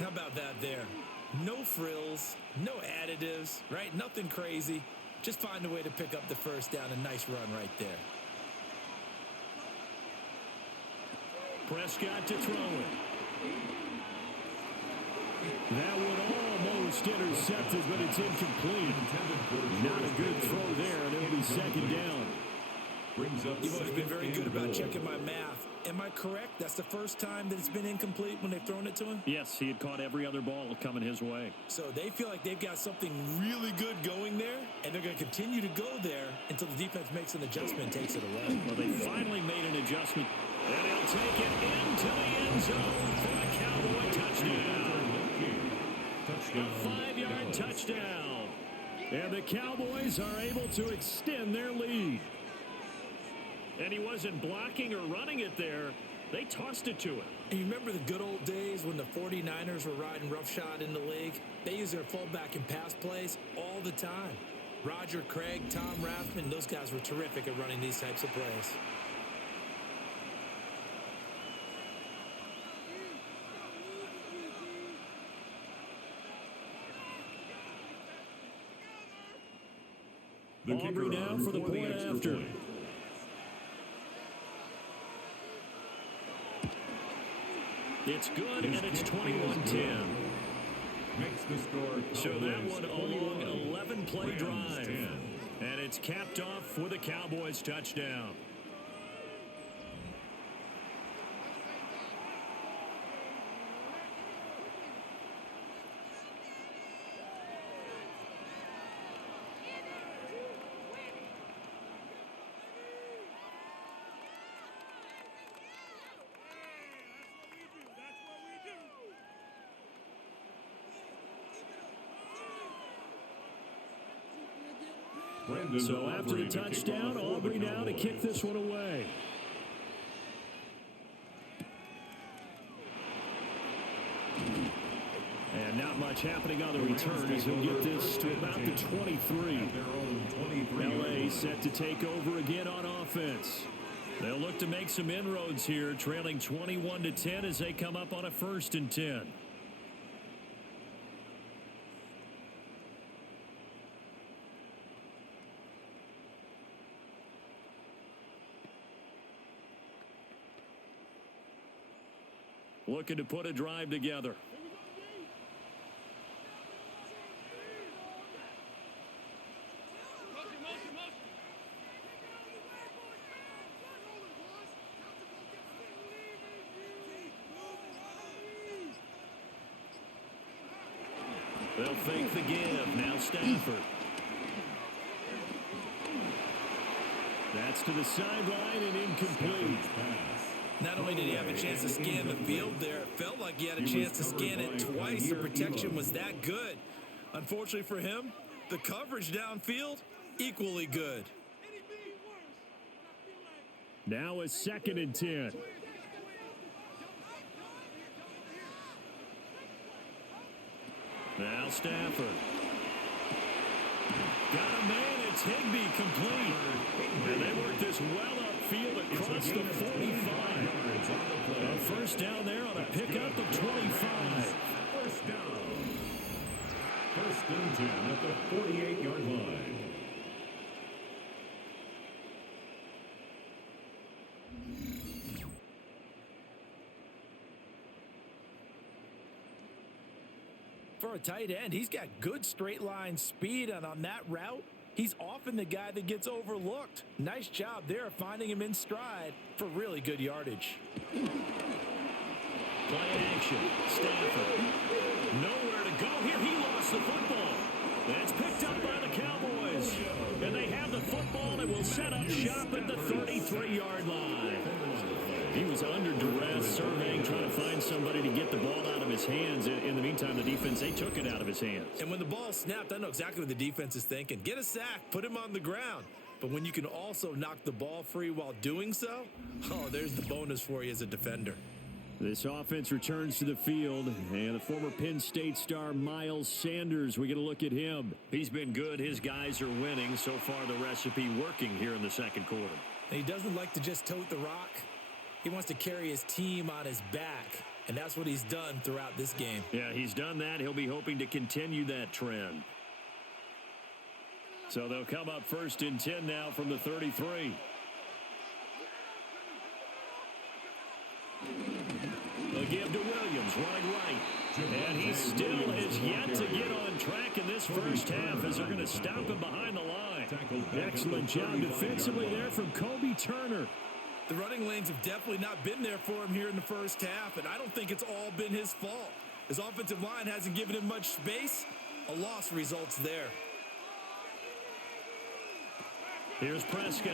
How about that there? No frills, no additives, right? Nothing crazy. Just find a way to pick up the first down. A nice run right there. Prescott to throw it. That would almost intercepted, but it's incomplete. Not a good throw there, and it'll be 2nd down. You've always been very good about checking my math. Am I correct? That's the first time that it's been incomplete when they've thrown it to him? Yes, he had caught every other ball coming his way. So they feel like they've got something really good going there, and they're going to continue to go there until the defense makes an adjustment and takes it away. Well, they finally made an adjustment, and he'll take it into the end zone for a Cowboy touchdown. A 5-yard touchdown. And the Cowboys are able to extend their lead. And he wasn't blocking or running it there. They tossed it to him. And you remember the good old days when the 49ers were riding roughshod in the league? They used their fullback in pass plays all the time. Roger Craig, Tom Rathman, those guys were terrific at running these types of plays. Aubrey now for the point after. It's good, and it's 21-10. Makes the score. So that one a long 11-play drive. And it's capped off with a Cowboys touchdown. So after the touchdown, Aubrey now to kick this one away. And not much happening on the return as he'll get this to about the 23. LA set to take over again on offense. They'll look to make some inroads here, trailing 21-10 as they come up on a 1st and 10. Looking to put a drive together. They'll fake the give. Now Stafford. That's to the sideline and incomplete. Not only did he have a chance to scan the field there, it felt like he had a chance to scan it twice. The protection was that good. Unfortunately for him, the coverage downfield, equally good. Now a 2nd and 10. Now Stafford. Got a man, it's Higbee complete. And they work this well upfield across the 45. A 1st down there on a pickup of 25. first down. First and 10 at the 48-yard line. For a tight end, he's got good straight line speed, and on that route, he's often the guy that gets overlooked. Nice job there finding him in stride for really good yardage. Play action. Stafford. Nowhere to go here. He lost the football. That's picked up by the Cowboys. And they have the football and will set up shop at the 33-yard line. He was under duress, surveying, trying to find somebody to get the ball out of his hands. In the meantime, the defense, they took it out of his hands. And when the ball snapped, I know exactly what the defense is thinking. Get a sack, put him on the ground. But when you can also knock the ball free while doing so, oh, there's the bonus for you as a defender. This offense returns to the field, and the former Penn State star Miles Sanders, we get a look at him. He's been good. His guys are winning. So far, the recipe working here in the second quarter. And he doesn't like to just tote the rock. He wants to carry his team on his back, and that's what he's done throughout this game. Yeah, he's done that. He'll be hoping to continue that trend. So they'll come up first and 10 now from the 33. They'll give to Williams, running right. And he still is yet to get on track in this first half as they're going to stop him behind the line. Excellent job defensively there from Kobe Turner. The running lanes have definitely not been there for him here in the first half, and I don't think it's all been his fault. His offensive line hasn't given him much space. A loss results there. Here's Prescott.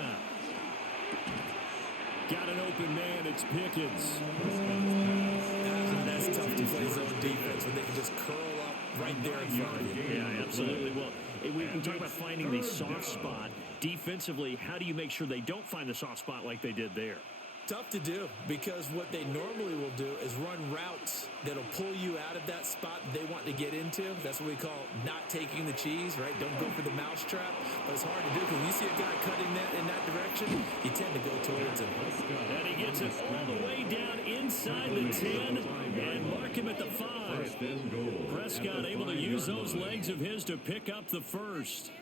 Got an open man. It's Pickens. That's tough to play zone defense when they can just curl up right there in front of you. Yeah, absolutely. Well, we talk about finding the soft spot. Defensively, how do you make sure they don't find the soft spot like they did there? Tough to do, because what they normally will do is run routes that'll pull you out of that spot they want to get into. That's what we call not taking the cheese, right? Don't go for the mousetrap. But it's hard to do because when you see a guy cutting that in that direction, you tend to go towards him. And he gets it all the way down inside the 10 and mark him at the 5. Prescott able to use those legs of his to pick up the first.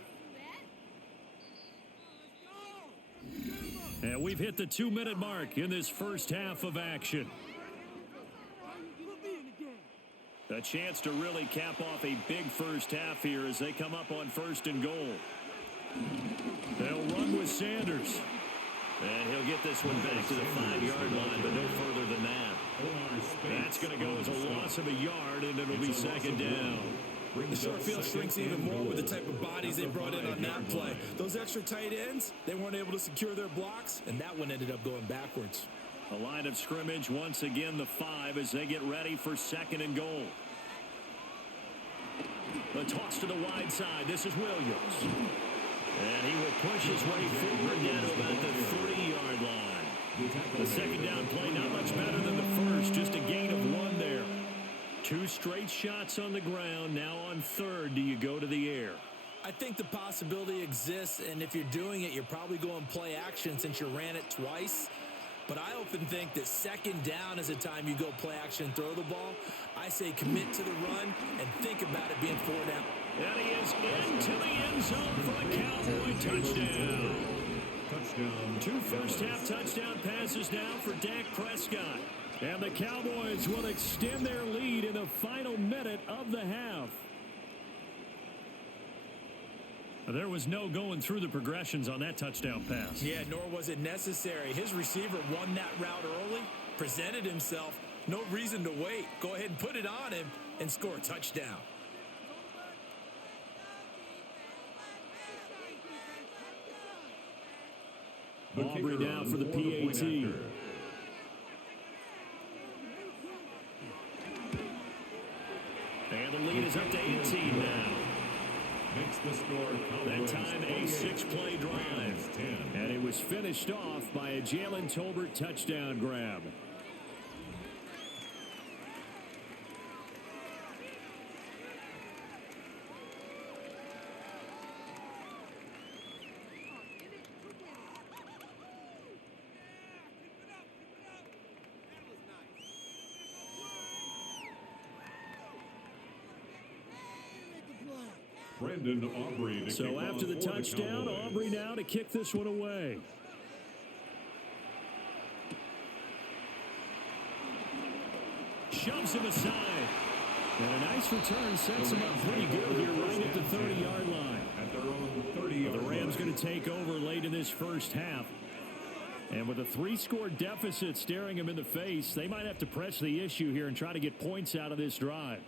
And we've hit the 2-minute mark in this first half of action. A chance to really cap off a big first half here as they come up on first and goal. They'll run with Sanders. And he'll get this one back to the 5-yard line, but no further than that. That's going to go as a loss of a yard, and it'll be second down. The short field shrinks even more with the type of bodies they brought in on that play. Those extra tight ends, they weren't able to secure their blocks, and that one ended up going backwards. A line of scrimmage, once again the 5 as they get ready for second and goal. The toss to the wide side. This is Williams. And he will push his way forward down to about the 3-yard line. The second down play not much better than the first, just a gain of 1 there. 2 straight shots on the ground. Now on third, do you go to the air? I think the possibility exists, and if you're doing it, you're probably going play action since you ran it twice. But I often think that second down is a time you go play action and throw the ball. I say commit to the run and think about it being 4 down. And he is into the end zone for a Cowboy touchdown. 2 first-half touchdown passes now for Dak Prescott. And the Cowboys will extend their lead in the final minute of the half. There was no going through the progressions on that touchdown pass. Yeah, nor was it necessary. His receiver won that route early, presented himself. No reason to wait. Go ahead and put it on him and score a touchdown. Aubrey now for the PAT. And the lead is up to 18 now. Makes the score. That time a 6-play drive. And it was finished off by a Jalen Tolbert touchdown grab. Brandon Aubrey to So kick after off the for touchdown, Cowboys. Aubrey now to kick this one away. Shoves him aside. And a nice return sets him up pretty good here right at the 30-yard line. At their own 30-yard The Rams line. going to take over late in this first half. And with a 3-score deficit staring him in the face, they might have to press the issue here and try to get points out of this drive.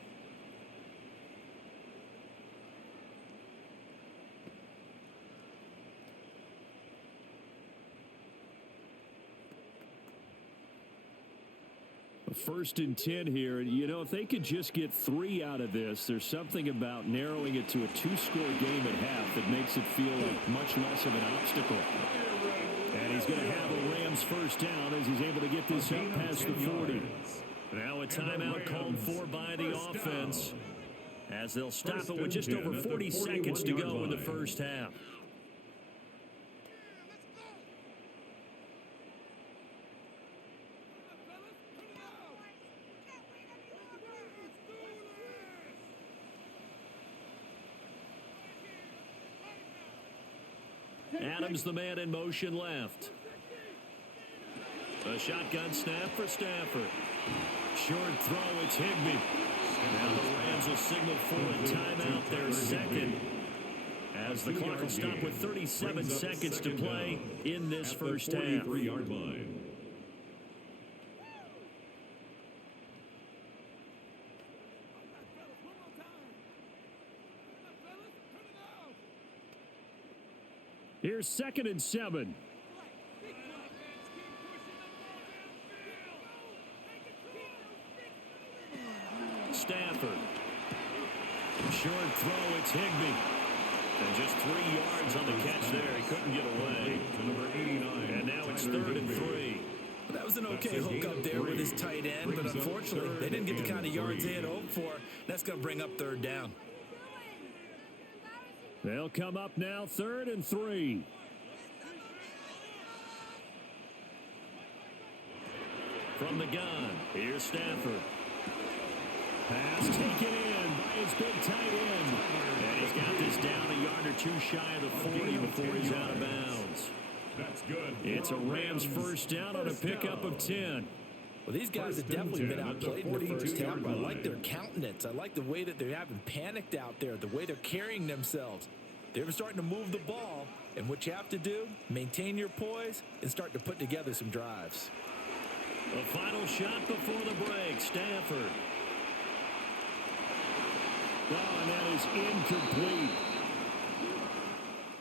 First and 10 here. You know, if they could just get 3 out of this, there's something about narrowing it to a 2-score game at half that makes it feel like much less of an obstacle. And he's going to have a Rams first down as he's able to get this up past the 40. Now a timeout called for by the offense as they'll stop it with just over 40 seconds to go in the first half. Adams, the man in motion left. A shotgun snap for Stafford. Short throw, it's Higbee. Now the Rams will signal for a timeout, their second, as the clock will stop with 37 seconds to play in this first half. 43-yard line. Here's 2nd and 7. Stafford. Short throw, it's Higbee. And just 3 yards on the catch there. He couldn't get away. And now it's 3rd and 3. That was an okay hook up there with his tight end, but unfortunately, they didn't get the kind of yards they had hoped for. That's going to bring up 3rd down. They'll come up now, 3rd and 3. From the gun, here's Stafford. Pass taken in by his big tight end. And he's got this down a yard or two shy of the 40 before he's out of bounds. That's good. It's a Rams first down on a pickup of 10. Well, these guys have definitely been outplayed in the first half. I like their countenance. I like the way that they haven't panicked out there, the way they're carrying themselves. They're starting to move the ball, and what you have to do, maintain your poise and start to put together some drives. The final shot before the break, Stafford. Oh, and that is incomplete.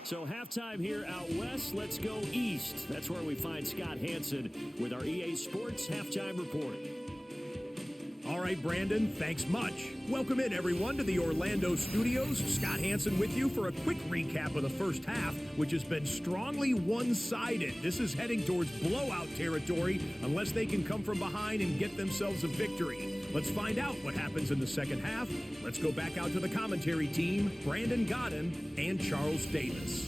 So halftime here out west. Let's go east. That's where we find Scott Hansen with our EA Sports Halftime Report. All right, Brandon, thanks much. Welcome in, everyone, to the Orlando studios. Scott Hansen with you for a quick recap of the first half, which has been strongly one-sided. This is heading towards blowout territory unless they can come from behind and get themselves a victory. Let's find out what happens in the second half. Let's go back out to the commentary team, Brandon Godden and Charles Davis.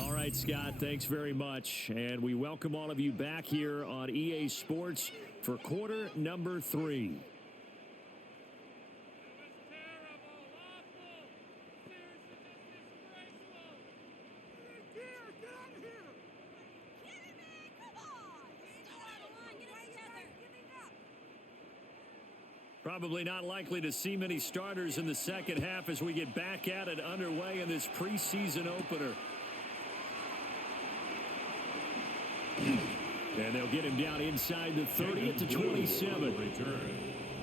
All right, Scott, thanks very much. And we welcome all of you back here on EA Sports for quarter number 3. Probably not likely to see many starters in the second half as we get back at it underway in this preseason opener. And they'll get him down inside the 30 at the 27.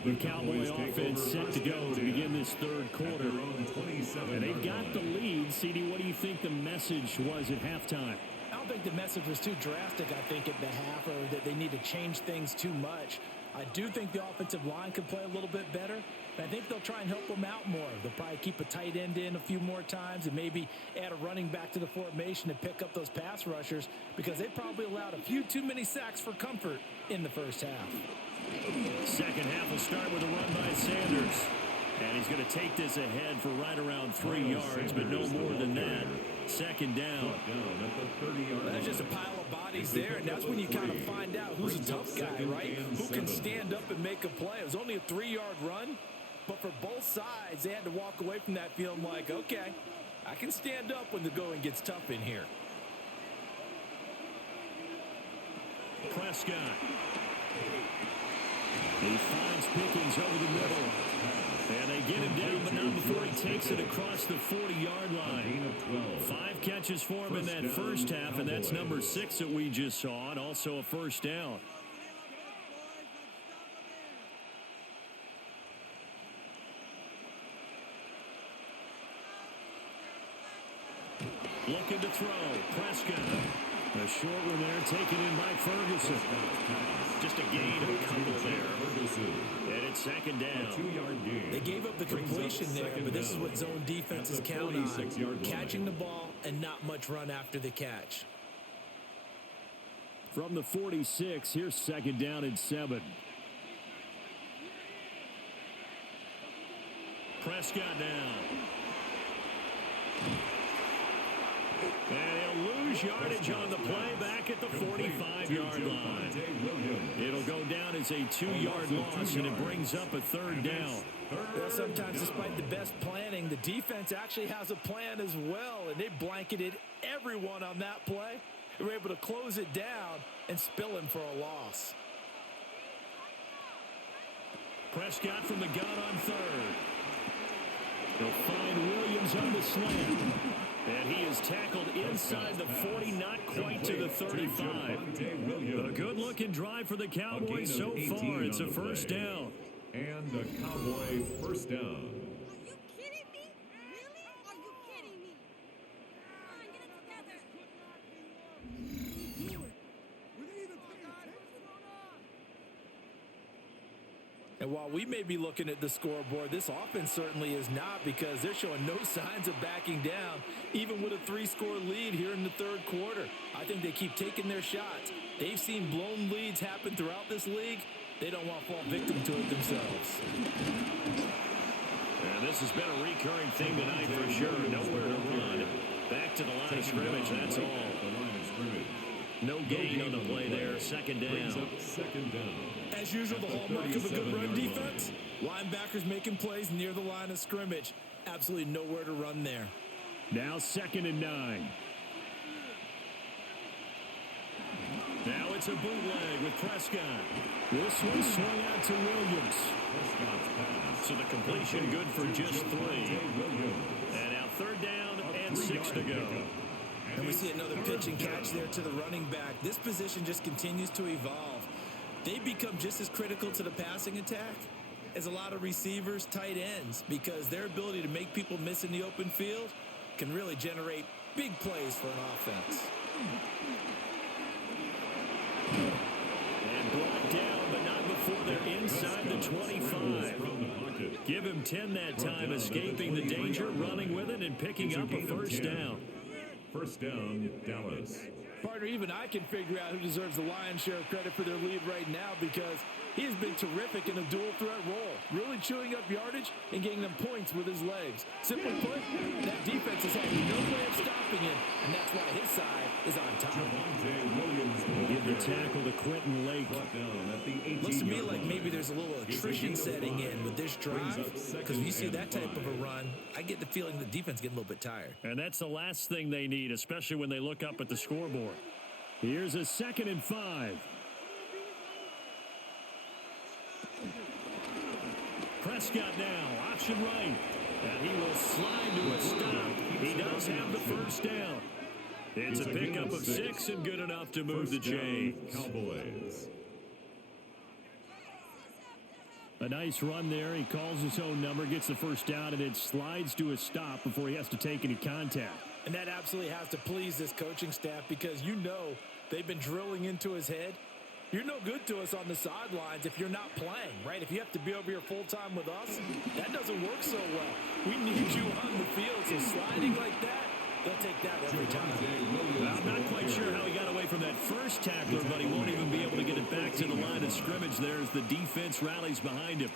The Cowboy offense set to go to begin this third quarter. And they've got the lead. CD, what do you think the message was at halftime? I don't think the message was too drastic, I think, at the half, or that they need to change things too much. I do think the offensive line could play a little bit better. I think they'll try and help them out more. They'll probably keep a tight end in a few more times and maybe add a running back to the formation to pick up those pass rushers, because they probably allowed a few too many sacks for comfort in the first half. Second half will start with a run by Sanders. And he's going to take this ahead for right around 3 yards, but no more than that. Second down. There's just a pile of bodies there, and that's when you kind of find out who's a tough guy, right? Who can stand up and make a play. It was only a 3-yard run, But for both sides, they had to walk away from that feeling like, okay, I can stand up when the going gets tough in here. Prescott. He finds Pickens over the middle. And they get him down, but not before he takes it across the 40-yard line. 5 catches for him in that first half, and that's number 6 that we just saw, and also a first down. Looking to throw. Prescott. A short one there, taken in by Ferguson. Just a gain of a couple there. And it's second down. 2-yard gain. They gave up the completion there, but this is what zone defenses count on. Catching the ball and not much run after the catch. From the 46, here's second down and 7. Prescott now. And he'll lose yardage on the play back at the 45-yard line. It'll go down as a 2-yard loss, and it brings up a third down. Well, sometimes despite the best planning, the defense actually has a plan as well, and they blanketed everyone on that play. They were able to close it down and spill him for a loss. Prescott from the gun on third. He'll find Williams on the slant. And he is tackled inside the 40, not quite to the 35. A good-looking drive for the Cowboys so far. It's a first down. And a Cowboy first down. Are you kidding me? Really? Are you kidding me? Come on, get it together. And while we may be looking at the scoreboard, this offense certainly is not, because they're showing no signs of backing down, even with a 3-score lead here in the third quarter. I think they keep taking their shots. They've seen blown leads happen throughout this league. They don't want to fall victim to it themselves. And this has been a recurring theme tonight for sure. Nowhere to run. Back to the line of scrimmage, that's all. No gain on the play there. Second down. As usual, the hallmark of a good run defense, linebackers making plays near the line of scrimmage. Absolutely nowhere to run there. Now 2nd and 9. Now it's a bootleg with Prescott. This one swung out to Williams. So the completion good for just 3. And now 3rd down and 6 to go. And we see another pitch and catch there to the running back. This position just continues to evolve. They become just as critical to the passing attack as a lot of receivers, tight ends, because their ability to make people miss in the open field can really generate big plays for an offense. And brought down, but not before they're inside the 25. Give him 10 that time, escaping the danger, running with it, and picking up a first down. First down, Dallas. Partner, even I can figure out who deserves the lion's share of credit for their lead right now, because he has been terrific in a dual threat role, really chewing up yardage and getting them points with his legs. Simply put, that defense has had no way of stopping him, and that's why his side is on top. Give the tackle to Quentin Lake. Looks to me like maybe there's a little attrition setting in with this drive, because when you see that type of a run, I get the feeling the defense getting a little bit tired. And that's the last thing they need, especially when they look up at the scoreboard. Here's a 2nd and 5. Prescott now, option right. And he will slide to a stop. He does have the first down. It's a pickup of 6 and good enough to move the chains. Cowboys. A nice run there. He calls his own number, gets the first down, and it slides to a stop before he has to take any contact. And that absolutely has to please this coaching staff, because you know they've been drilling into his head. You're no good to us on the sidelines if you're not playing, right? If you have to be over here full-time with us, that doesn't work so well. We need you on the field, so sliding like that, they'll take that every time. Well, I'm not quite sure how he got away from that first tackler, but he won't even be able to get it back to the line of scrimmage there as the defense rallies behind him.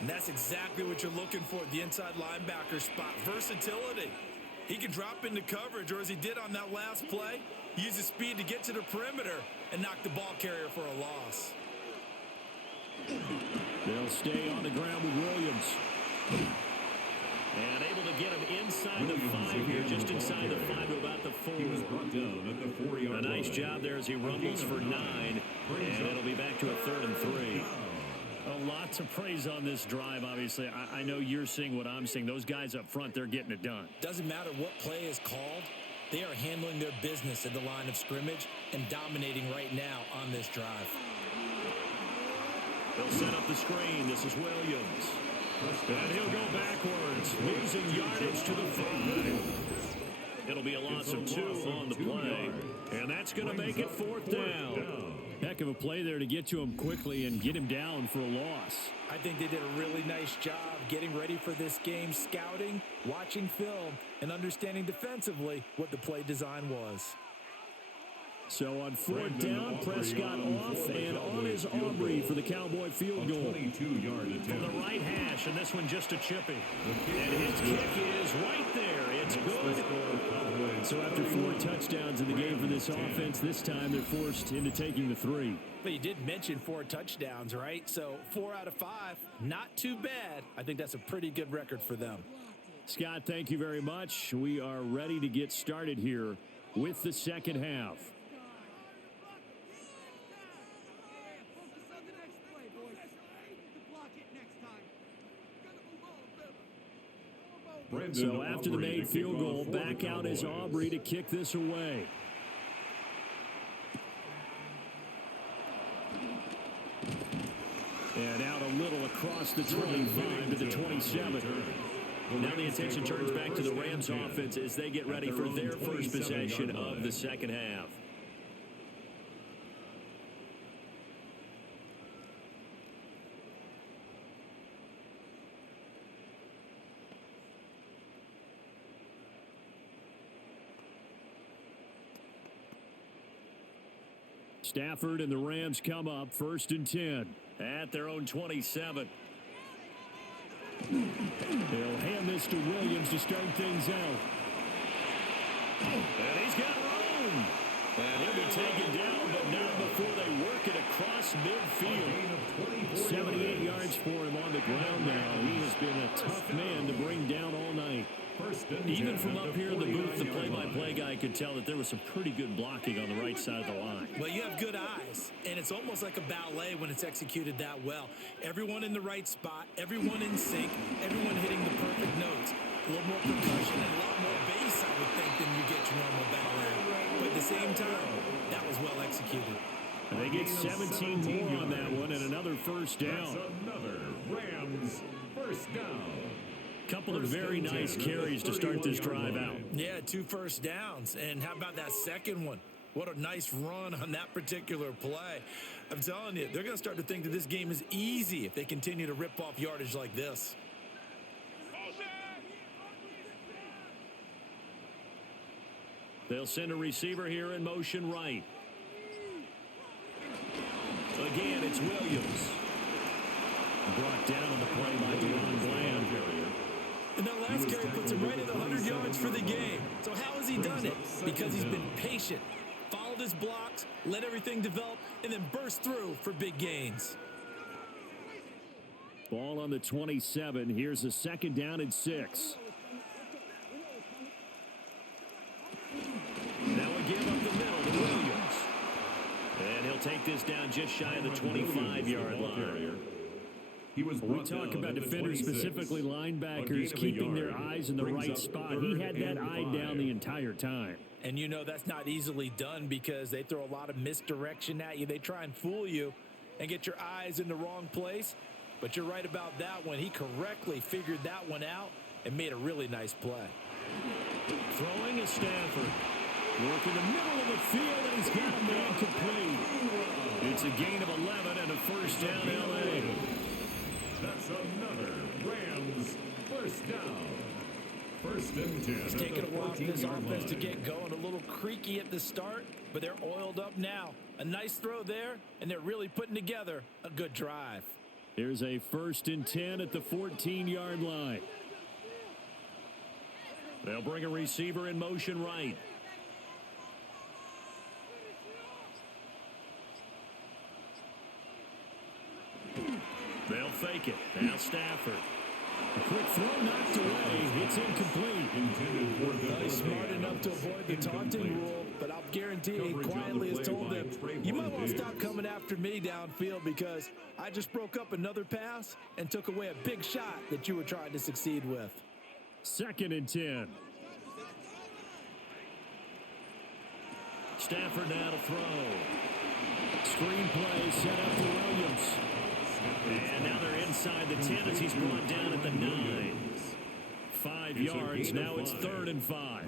And that's exactly what you're looking for at the inside linebacker spot, versatility. He can drop into coverage, or as he did on that last play, use his speed to get to the perimeter and knock the ball carrier for a loss. They'll stay on the ground with Williams. And able to get him inside the 5 here, just inside the 5 to about the 4. He was brought down at the 4-yard line. A nice job there as he rumbles for 9. And it'll be back to a 3rd and 3. A lot to praise on this drive, obviously. I know you're seeing what I'm seeing. Those guys up front, they're getting it done. Doesn't matter what play is called. They are handling their business at the line of scrimmage and dominating right now on this drive. They'll set up the screen. This is Williams. And he'll go backwards, losing yardage to the 5. It'll be a loss of 2 on the play. And that's going to make it 4th down. Heck of a play there to get to him quickly and get him down for a loss. I think they did a really nice job getting ready for this game, scouting, watching film, and understanding defensively what the play design was. So on 4th down, Prescott off, and on is Aubrey for the Cowboy field goal. 22-yard attempt. From the right hash, and this one just a chippy. And his kick is right there. It's good. So after 4 touchdowns in the game for this offense, this time they're forced into taking the 3. But you did mention 4 touchdowns, right? So 4 out of 5, not too bad. I think that's a pretty good record for them. Scott, thank you very much. We are ready to get started here with the second half. So after the made field goal, back out is Aubrey to kick this away. And out a little across the 25 to the 27. Now the attention turns back to the Rams offense as they get ready for their first possession of the second half. Stafford and the Rams come up 1st and 10 at their own 27. They'll hand this to Williams to start things out. And he's got room. And he'll be taken down, but not before they work it across midfield. 78 yards for him on the ground now. He has been a tough man to bring down all night. Even from up here in the booth, the play-by-play guy could tell that there was some pretty good blocking on the right side of the line. Well, you have good eyes, and it's almost like a ballet when it's executed that well. Everyone in the right spot, everyone in sync, everyone hitting the perfect notes. A little more percussion and a lot more bass, I would think, than you get your normal ballet. But at the same time, that was well executed. And they get 17 more on that one and another first down. That's another Rams first down. Couple of very nice carries to start this drive out. Yeah, 2 first downs. And how about that second one? What a nice run on that particular play. I'm telling you, they're going to start to think that this game is easy if they continue to rip off yardage like this. They'll send a receiver here in motion right. Again, it's Williams. Brought down on the play by DeRon Bland. And that last carry puts him right at 100 yards for the game. So how has he done it? Because he's been patient, followed his blocks, let everything develop, and then burst through for big gains. Ball on the 27. Here's a 2nd down and 6. Now a give up the middle to Williams. And he'll take this down just shy of the 25-yard line. We talk about defenders, specifically linebackers, keeping their eyes in the right spot. He had that eye down the entire time. And you know that's not easily done because they throw a lot of misdirection at you. They try and fool you and get your eyes in the wrong place. But you're right about that one. He correctly figured that one out and made a really nice play. Throwing is Stafford. Working the middle of the field, and he's got a man complete. It's a gain of 11 and a first down, L.A. That's another Rams first down. 1st and 10. It's taken a while for this offense to get going. A little creaky at the start, but they're oiled up now. A nice throw there, and they're really putting together a good drive. Here's a 1st and 10 at the 14-yard line. They'll bring a receiver in motion right. fake it. Now Stafford. A quick throw knocked away. It's incomplete. He's smart enough to avoid the taunting rule, but I'll guarantee he quietly has told them, you might want to stop coming after me downfield because I just broke up another pass and took away a big shot that you were trying to succeed with. 2nd and 10. Stafford now to throw. Screen play set up for Williams. And now they're inside the 10 as he's brought down at the 9. 5 yards. Now it's 3rd and 5.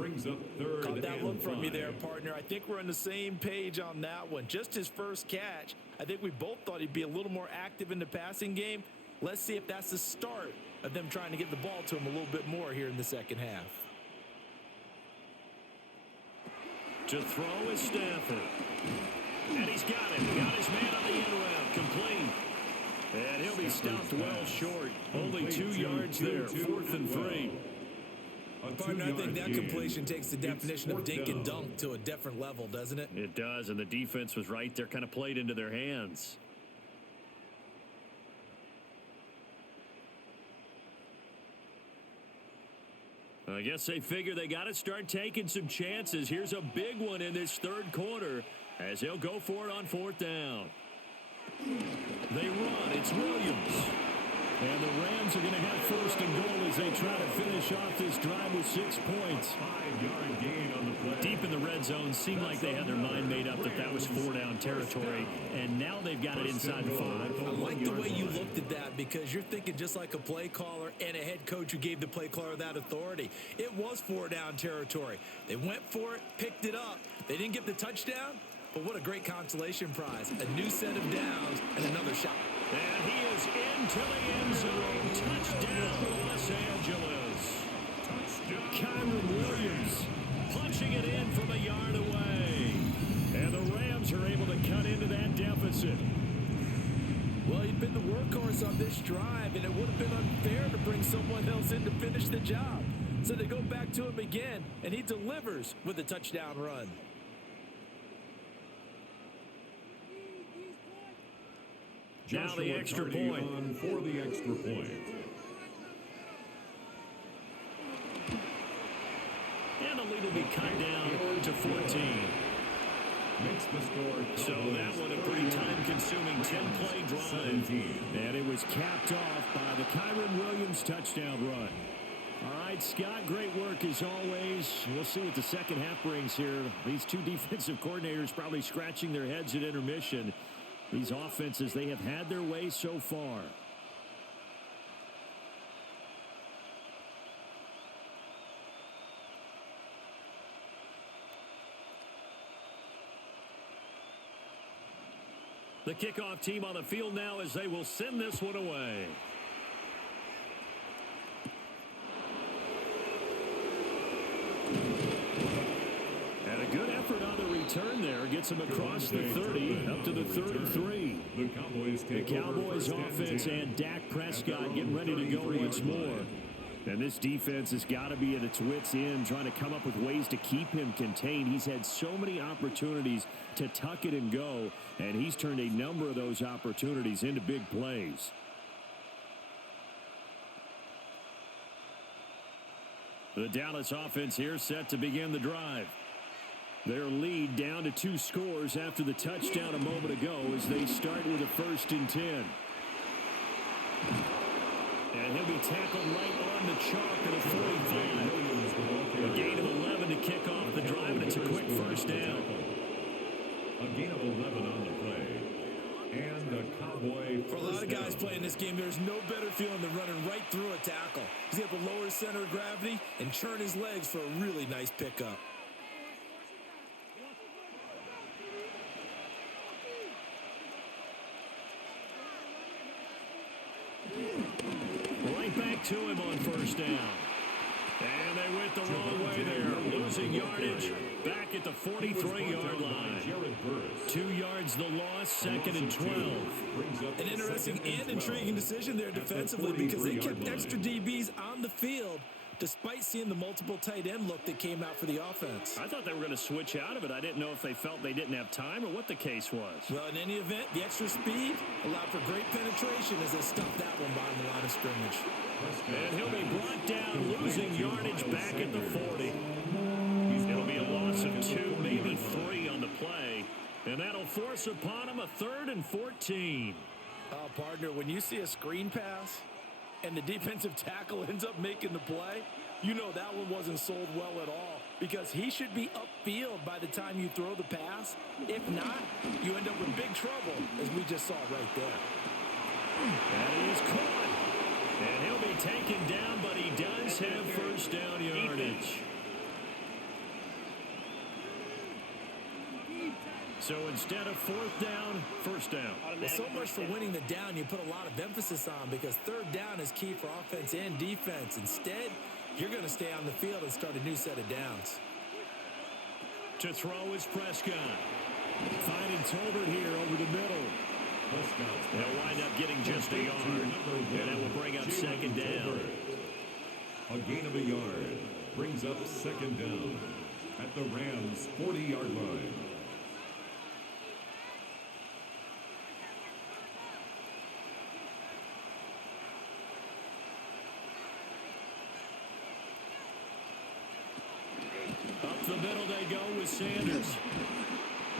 Caught that look from you there, partner. I think we're on the same page on that one. Just his first catch. I think we both thought he'd be a little more active in the passing game. Let's see if that's the start of them trying to get the ball to him a little bit more here in the second half. To throw is Stafford. And he's got it. Got his man on the end route. Complete. And he'll be stopped well short. Only 2 yards there. 4th and 3. Partner, I think that completion takes the definition of dink and dunk to a different level, doesn't it? It does, and the defense was right there, kind of played into their hands. I guess they figure they got to start taking some chances. Here's a big one in this 3rd quarter as they'll go for it on 4th down. They run. It's Williams. And the Rams are going to have 1st and goal as they try to finish off this drive with 6 points. 5-yard gain on the play. Deep in the red zone, seemed like they had their mind made up that that was 4-down territory. And now they've got it inside the 5. I like the way you looked at that because you're thinking just like a play caller and a head coach who gave the play caller that authority. It was 4-down territory. They went for it, picked it up. They didn't get the touchdown, but what a great consolation prize. A new set of downs and another shot. And he is into the end zone. Touchdown, Los Angeles. Kyron Williams punching it in from a yard away. And the Rams are able to cut into that deficit. Well, he'd been the workhorse on this drive, and it would have been unfair to bring someone else in to finish the job. So they go back to him again, and he delivers with a touchdown run. Now the extra point. For the extra point. And the lead will be cut down to 14. Makes the score. So that one a pretty time-consuming 10-play drive. And it was capped off by the Kyron Williams touchdown run. All right, Scott, great work as always. We'll see what the second half brings here. These two defensive coordinators probably scratching their heads at intermission. These offenses, they have had their way so far. The kickoff team on the field now as they will send this one away. And a good effort on the return there. Gets him across the 30, up to the 33. The Cowboys offense and Dak Prescott getting ready to go once more. And this defense has got to be at its wits' end, trying to come up with ways to keep him contained. He's had so many opportunities to tuck it and go, and he's turned a number of those opportunities into big plays. The Dallas offense here set to begin the drive. Their lead down to 2 scores after the touchdown a moment ago as they start with a 1st and 10. And he'll be tackled right on the chalk at a 45. A gain of 11 to kick off the drive, and it's a quick 1st down. A gain of 11 on the play. And the Cowboy. For a lot of guys playing this game, there's no better feeling than running right through a tackle. He's able to lower his center of gravity and churn his legs for a really nice pickup. Right back to him on 1st down. And they went the wrong way there. Losing yardage back at the 43-yard line. 2 yards the loss, 2nd and 12. An interesting and intriguing decision there defensively because they kept extra DBs on the field, despite seeing the multiple tight end look that came out for the offense. I thought they were going to switch out of it. I didn't know if they felt they didn't have time or what the case was. Well, in any event, the extra speed allowed for great penetration as they stuffed that one behind the line of scrimmage. And he'll be brought down, losing yardage back at the 40. It'll be a loss of 2, maybe 3 on the play. And that'll force upon him a 3rd and 14. Partner, when you see a screen pass and the defensive tackle ends up making the play, you know that one wasn't sold well at all because he should be upfield by the time you throw the pass. If not, you end up with big trouble, as we just saw right there. That is caught. And he'll be taken down, but he does have first down yardage. So instead of 4th down, first down. Well, so much for winning the down you put a lot of emphasis on because 3rd down is key for offense and defense. Instead, you're going to stay on the field and start a new set of downs. To throw is Prescott. Finding Tolbert here over the middle. They'll wind up getting just a yard. And that will bring up 2nd down. A gain of a yard brings up 2nd down at the Rams' 40-yard line. Up the middle they go with Sanders.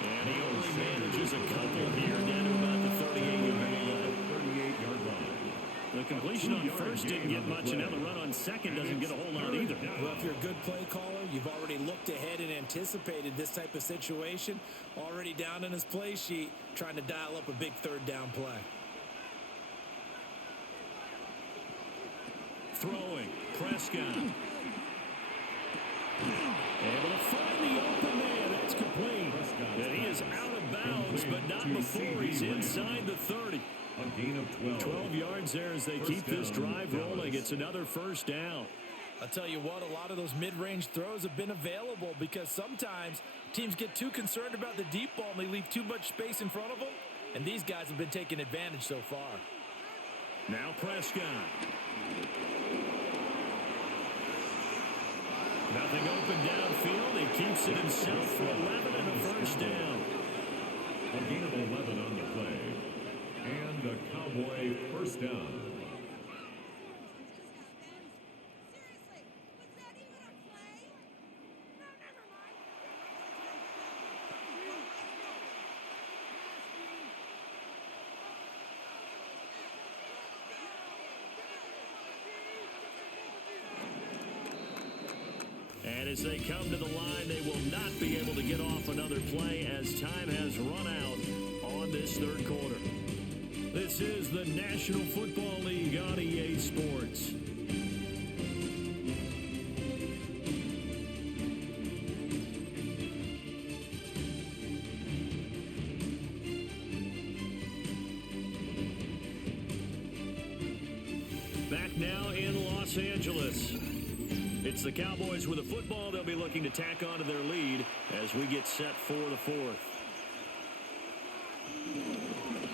And he only manages a couple here down to about the 38-yard line. The completion on 1st didn't get much, and now the run on 2nd doesn't get a whole lot either. Well, if you're a good play caller, you've already looked ahead and anticipated this type of situation. Already down in his play sheet, trying to dial up a big 3rd down play. Throwing, Prescott. Able to find the open man. That's complete. And he is out of bounds, but not before he's inside the 30. A gain of 12 yards there as they keep this drive rolling. It's another first down. I'll tell you what, a lot of those mid-range throws have been available because sometimes teams get too concerned about the deep ball and they leave too much space in front of them. And these guys have been taking advantage so far. Now Prescott. Nothing open downfield. He keeps it himself for 11 and a first down. A gain of 11 on the play. And a Cowboy first down. Seriously, was that even a play? No, never mind. And as they come to the line, they will not be able to get off another play as time has run out on this 3rd quarter. This is the National Football League on EA Sports. Back now in Los Angeles. It's the Cowboys with the football. They'll be looking to tack onto their lead as we get set for the 4th.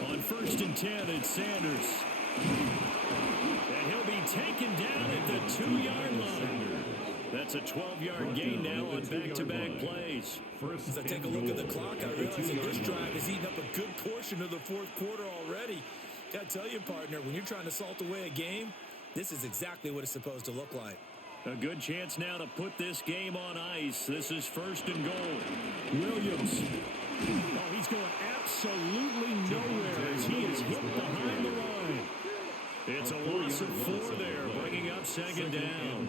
On 1st and 10, it's Sanders. And he'll be taken down at the 2-yard line. That's a 12-yard gain now on back-to-back plays. As I take a look at the clock, I realize that this drive has eaten up a good portion of the 4th quarter already. Gotta tell you, partner, when you're trying to salt away a game, this is exactly what it's supposed to look like. A good chance now to put this game on ice. This is 1st and goal. Williams. Oh, he's going absolutely nowhere as he is hit behind the line. It's a loss of 4 there, bringing up 2nd down.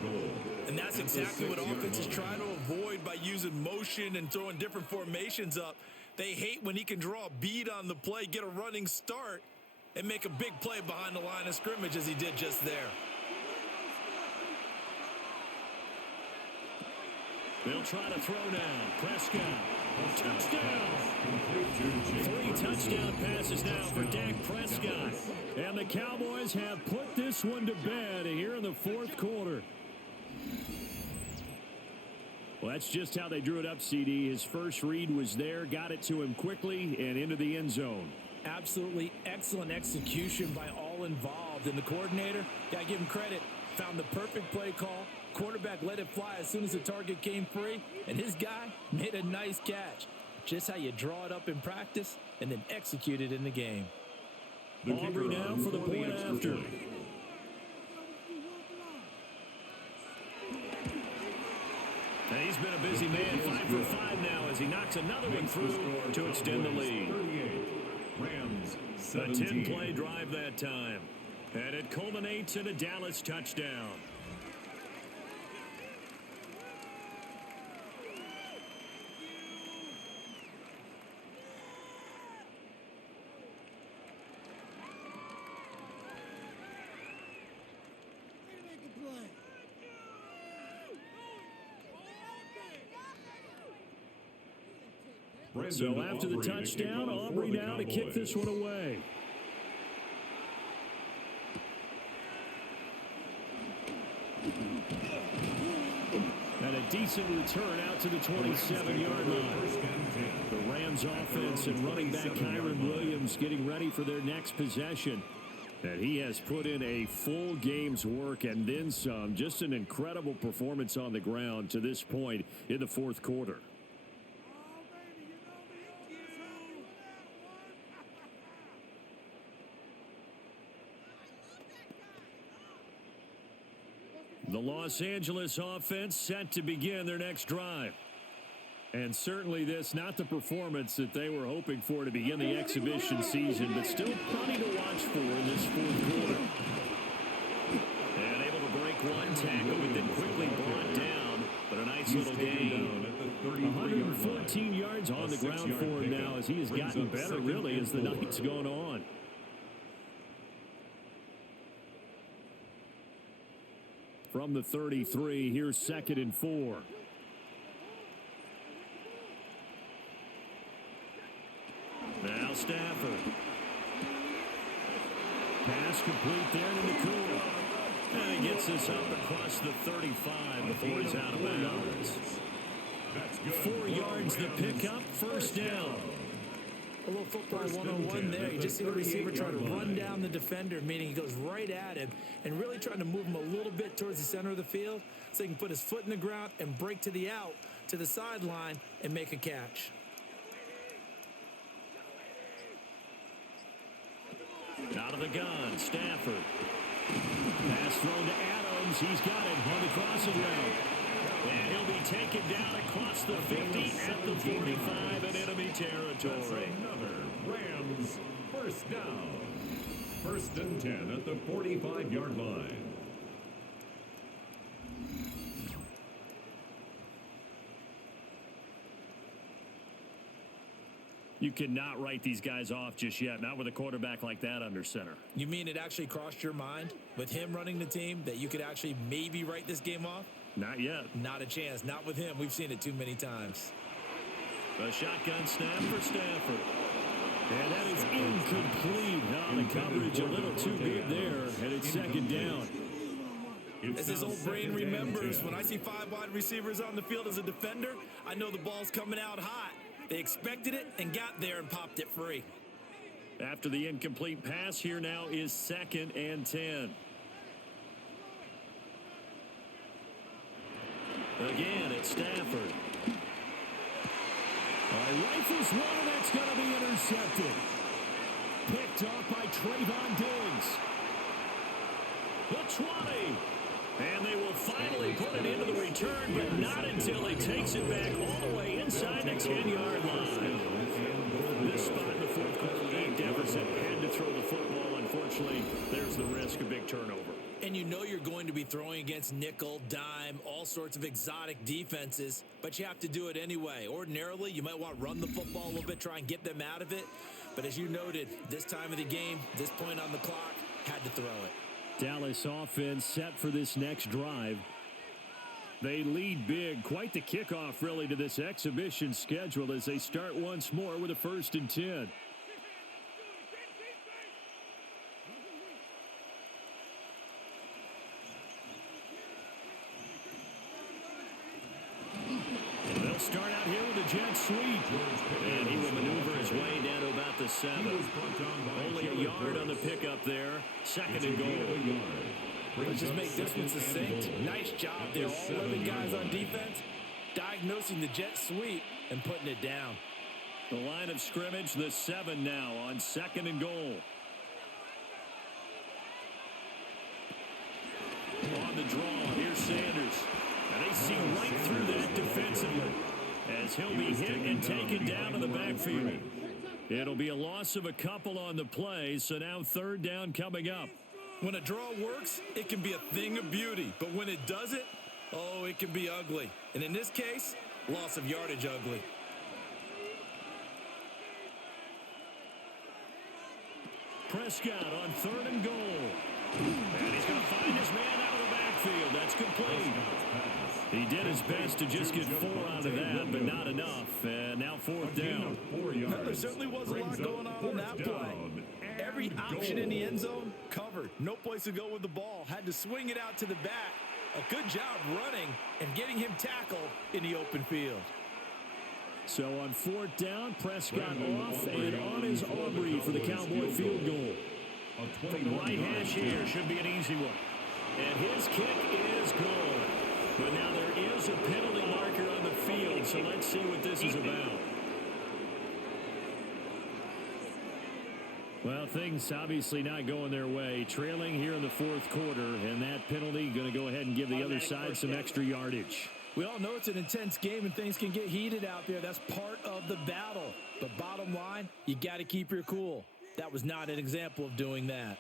And that's exactly what offenses try to avoid by using motion and throwing different formations up. They hate when he can draw a bead on the play, get a running start, and make a big play behind the line of scrimmage as he did just there. They'll try to throw now. Prescott. Touchdown. 3 touchdown passes now for Dak Prescott. And the Cowboys have put this one to bed here in the 4th quarter. Well, that's just how they drew it up, CD. His first read was there, got it to him quickly and into the end zone. Absolutely excellent execution by all involved. And the coordinator, got to give him credit. Found the perfect play call. Quarterback let it fly as soon as the target came free, and his guy made a nice catch. Just how you draw it up in practice and then execute it in the game. Aubrey now for the point after. And he's been a busy man, 5 for 5 now as he knocks another one through to extend the lead. Rams, A 10-play drive that time. And it culminates in a Dallas touchdown. So after the touchdown, Aubrey now to kick this one away. And a decent return out to the 27-yard line. The Rams offense and running back Kyron Williams getting ready for their next possession. And he has put in a full game's work and then some. Just an incredible performance on the ground to this point in the fourth quarter. The Los Angeles offense set to begin their next drive. And certainly this, not the performance that they were hoping for to begin the exhibition season, but still plenty to watch for in this fourth quarter. And able to break one tackle, but then quickly brought down. But a nice little gain. 114 yards on the ground for him now as he has gotten better, really, as the night's gone on. From the 33, here's 2nd and 4. Now Stafford. Pass complete there to McCool. And he gets this up across the 35 before he's out of bounds. 4 yards the pickup, first down. A little football 101 there. You just see the receiver try to run down the defender, meaning he goes right at him and really trying to move him a little bit towards the center of the field so he can put his foot in the ground and break to the out, to the sideline, and make a catch. Out of the gun, Stafford. Pass thrown to Adams. He's got it on the crossing route. And he'll be taken down across the 50 at the 45 in enemy territory. Another Rams first down. 1st and 10 at the 45-yard line. You cannot write these guys off just yet, not with a quarterback like that under center. You mean it actually crossed your mind with him running the team that you could actually maybe write this game off? Not yet. Not a chance. Not with him. We've seen it too many times. A shotgun snap for Stafford. And that is incomplete. Now the coverage a little too big there, and it's 2nd down. As his old brain remembers, when I see 5 wide receivers on the field as a defender, I know the ball's coming out hot. They expected it and got there and popped it free. After the incomplete pass, here now is 2nd and 10. Again, it's Stafford. Rifles one, and that's going to be intercepted. Picked off by Trayvon Diggs. The 20. And they will finally put it into the return, but not until he takes it back all the way inside the 10-yard line. This spot in the fourth quarter, big deficit. Had to throw the football. Unfortunately, there's the risk of big turnover. And you know you're going to be throwing against nickel, dime, all sorts of exotic defenses, but you have to do it anyway. Ordinarily, you might want to run the football a little bit, try and get them out of it. But as you noted, this time of the game, this point on the clock, had to throw it. Dallas offense set for this next drive. They lead big. Quite the kickoff, really, to this exhibition schedule as they start once more with a 1st and 10. They'll start out here with a jet sweep. And he will maneuver his way down to about the 7. Only a yard on the pickup there. 2nd and goal. Let's just make this one succinct. Nice job there. All 11 guys on defense, diagnosing the jet sweep and putting it down. The line of scrimmage, the 7 now on 2nd and goal. On the draw, here's Sanders. And they see right through that defensively as he'll be hit and taken down to the backfield. It'll be a loss of a couple on the play, so now 3rd down coming up. When a draw works, it can be a thing of beauty. But when it doesn't, oh, it can be ugly. And in this case, loss of yardage ugly. Prescott on 3rd and goal. And he's going to find his man out of the backfield. That's complete. He did his best to just get 4 out of that, but not enough. And now 4th down. There certainly was a lot going on that play. Every option in the end zone covered. No place to go with the ball. Had to swing it out to the back. A good job running and getting him tackled in the open field. So on 4th down, Prescott off and on is Aubrey for the Cowboy field goal. From the right hash here, should be an easy one. And his kick is good. But now there is a penalty marker on the field, so let's see what this is about. Well, things obviously not going their way. Trailing here in the 4th quarter, and that penalty going to go ahead and give the other side some extra yardage. We all know it's an intense game and things can get heated out there. That's part of the battle. But bottom line, you got to keep your cool. That was not an example of doing that.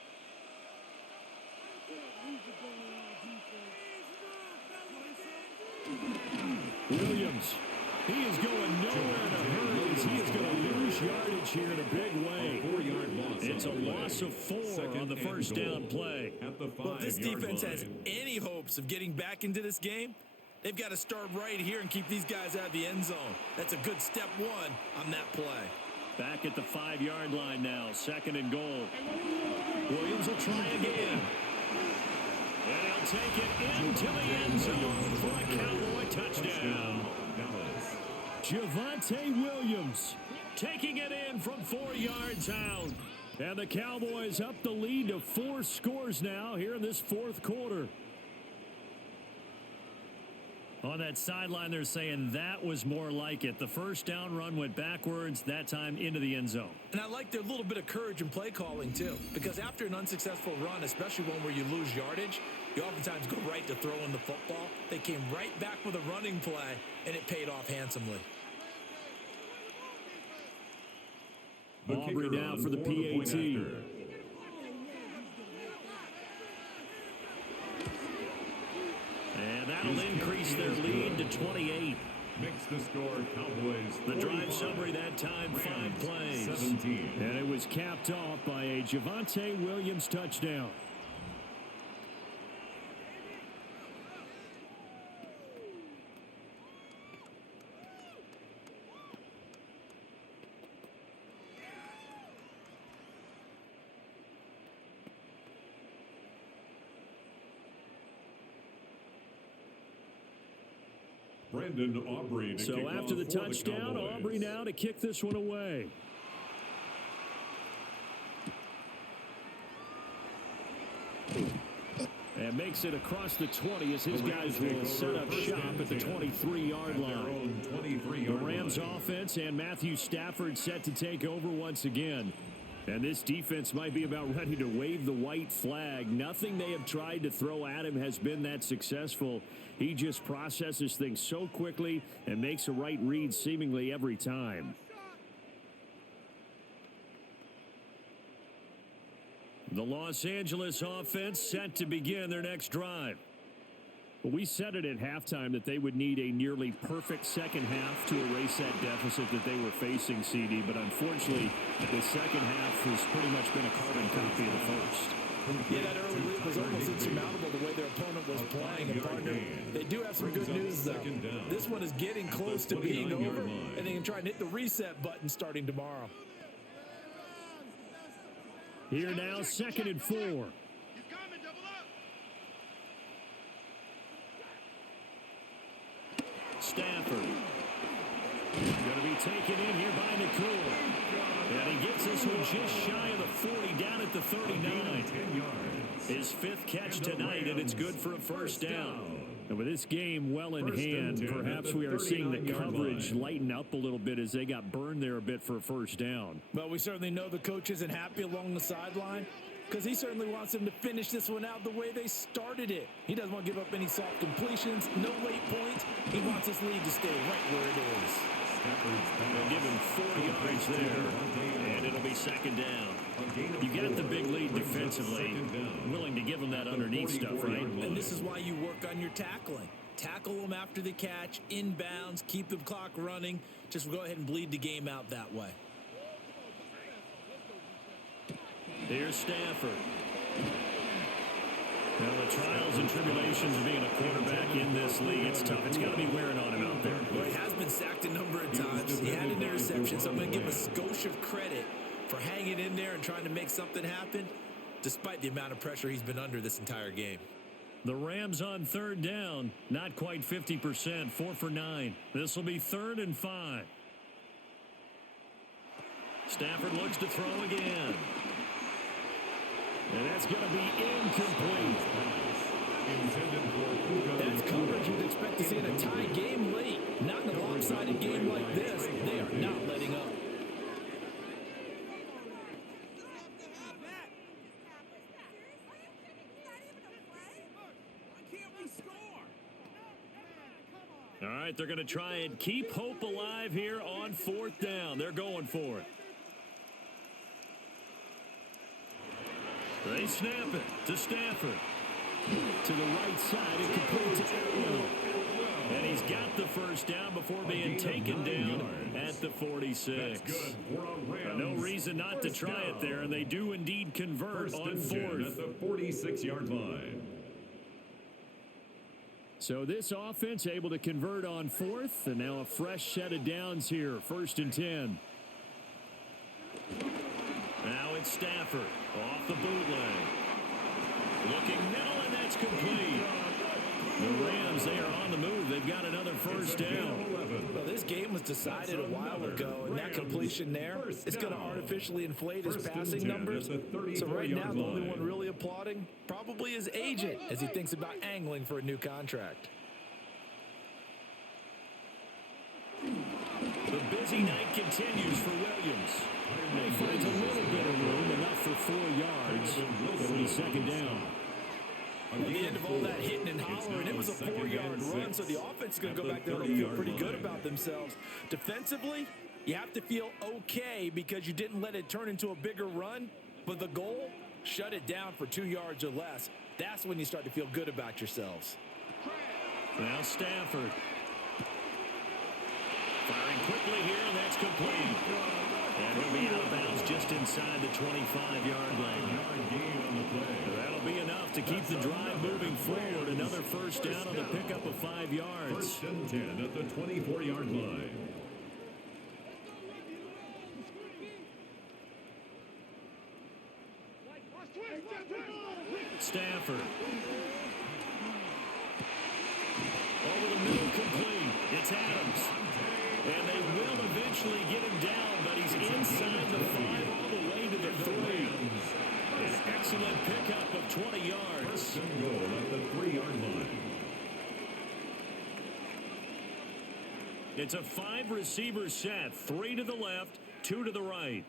Williams, he is going nowhere in a hurry as he is going to lose yardage here in a big way. It's a loss of 4 on the 1st down play. Well, if this defense has any hopes of getting back into this game, they've got to start right here and keep these guys out of the end zone. That's a good step 1 on that play. Back at the 5-yard line now, 2nd and goal. Williams will try again. And he'll take it into the end zone for a Cowboy touchdown. Javonte Williams taking it in from 4 yards out. And the Cowboys up the lead to 4 scores now here in this 4th quarter. On that sideline, they're saying that was more like it. The 1st down run went backwards, that time into the end zone. And I like their little bit of courage in play calling, too. Because after an unsuccessful run, especially one where you lose yardage, you oftentimes go right to throwing the football. They came right back with a running play, and it paid off handsomely. Aubrey now for the PAT. And that'll increase their lead to 28. Makes the score Cowboys. The drive summary that time, 5 plays. 17. And it was capped off by a Javonte Williams touchdown. Brandon Aubrey to So kick after the off for touchdown, Cowboys. Aubrey now to kick this one away. And makes it across the 20 as his guys will set up shop at the 23-yard line. The Rams offense and Matthew Stafford set to take over once again. And this defense might be about ready to wave the white flag. Nothing they have tried to throw at him has been that successful. He just processes things so quickly and makes a right read seemingly every time. The Los Angeles offense set to begin their next drive. Well, we said it at halftime that they would need a nearly perfect second half to erase that deficit that they were facing, CD. But unfortunately, the second half has pretty much been a carbon copy of the first. Yeah, that early lead was almost insurmountable the way their opponent was playing. And partner, they do have some good news, though. This one is getting close to being over, and they can try and hit the reset button starting tomorrow. Here now, 2nd and 4. Stafford. Going to be taken in here by Nakua. And he gets this one just shy of the 40, down at the 39. 10 yards. His 5th catch tonight, and it's good for a first down. And with this game well in hand, perhaps we are seeing the coverage lighten up a little bit as they got burned there a bit for a first down. Well, we certainly know the coach isn't happy along the sideline because he certainly wants them to finish this one out the way they started it. He doesn't want to give up any soft completions, no late points. He wants this lead to stay right where it is. They'll give him 4 yards there, and it'll be second down. You got the big lead defensively, willing to give them that underneath stuff, right? And this is why you work on your tackling. Tackle them after the catch, inbounds, keep the clock running. Just go ahead and bleed the game out that way. Here's Stafford. Now, the trials and tribulations of being a quarterback in this league, it's tough. It's got to be wearing on him out there. Well, he has been sacked a number of times. He had an interception, so I'm going to give him a skosh of credit for hanging in there and trying to make something happen, despite the amount of pressure he's been under this entire game. The Rams on third down, not quite 50%, 4 for 9. This will be 3rd and 5. Stafford looks to throw again. And that's going to be incomplete. That's coverage you'd expect to see in a tie game late. Not in a lopsided game like this. They are not letting up. All right, they're going to try and keep hope alive here on 4th down. They're going for it. They snap it to Stafford. To the right side, it complete to Atwell. And he's got the first down before being taken down at the 46. No reason not to try it there, and they do indeed convert on 4th. At the 46-yard line. So this offense able to convert on 4th, and now a fresh set of downs here, 1st and 10. Now it's Stafford off the bootleg. Looking middle, and that's complete. The Rams, they are on the move. They've got another first down. Well, this game was decided a while ago, and that completion there is going to artificially inflate his passing numbers. So right now, the only one really applauding probably his agent as he thinks about angling for a new contract. The busy night continues for Williams. He finds a little bit of room, enough for 4 yards. It'll be second down. At the end of all that hitting and hollering, it was a 4-yard run, so the offense is going to go back there and feel pretty good about themselves. Defensively, you have to feel okay because you didn't let it turn into a bigger run, but the goal, shut it down for 2 yards or less. That's when you start to feel good about yourselves. Now Stafford. Firing quickly here, and that's complete. And he'll be out of bounds just inside the 25-yard line. That'll be enough to keep the drive moving forward. Another first down on the pickup of 5 yards. 1st and 10 at the 24-yard line. Stafford. Over the middle, complete. It's Adams. And they will eventually get him down, but he's inside the 5 all the way to the 3. An excellent pickup of 20 yards. 1st and goal at the 3-yard line. It's a 5-receiver set. 3 to the left, 2 to the right.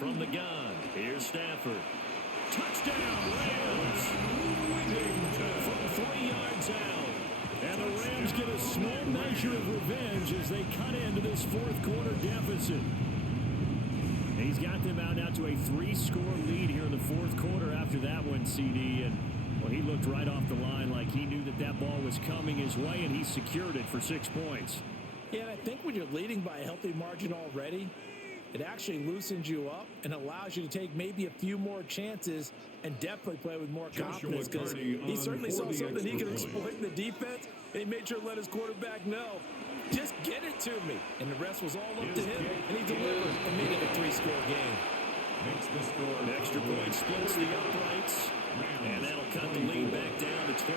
From the gun, here's Stafford. Touchdown, Rams! From 3 yards out. And the Rams get a small measure of revenge as they cut into this 4th quarter deficit. He's got them out now to a 3-score lead here in the 4th quarter after that one, CD. And, well, he looked right off the line like he knew that that ball was coming his way, and he secured it for 6 points. Yeah, and I think when you're leading by a healthy margin already, it actually loosens you up and allows you to take maybe a few more chances and definitely play with more confidence because he certainly saw something he could exploit in the defense, and he made sure to let his quarterback know, just get it to me. And the rest was all up to him, and he delivered and made it a 3-score game. makes the score. An extra point splits the uprights, and that'll cut the lead back down to 21.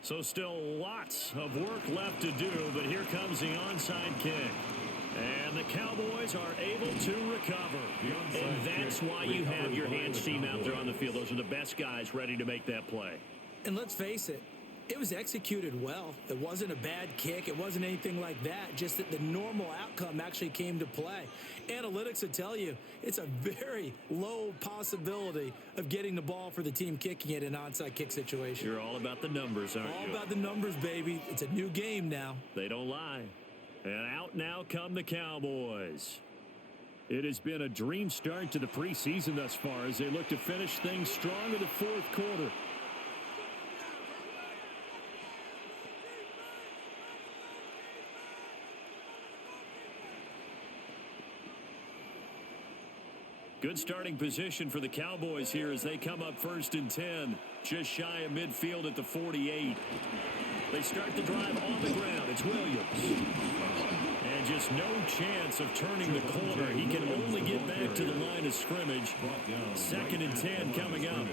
So still lots of work left to do, but here comes the onside kick. And the Cowboys are able to recover. And that's why you have your hands team out there on the field. Those are the best guys ready to make that play. And let's face it, it was executed well. It wasn't a bad kick. It wasn't anything like that. Just that the normal outcome actually came to play. Analytics will tell you it's a very low possibility of getting the ball for the team kicking it in an onside kick situation. You're all about the numbers, aren't you? All about the numbers, baby. It's a new game now. They don't lie. And out now come the Cowboys. It has been a dream start to the preseason thus far as they look to finish things strong in the fourth quarter. Good starting position for the Cowboys here as they come up 1st and 10. Just shy of midfield at the 48. They start the drive on the ground. It's Williams. And just no chance of turning the corner. He can only get back to the line of scrimmage. 2nd and 10 coming up.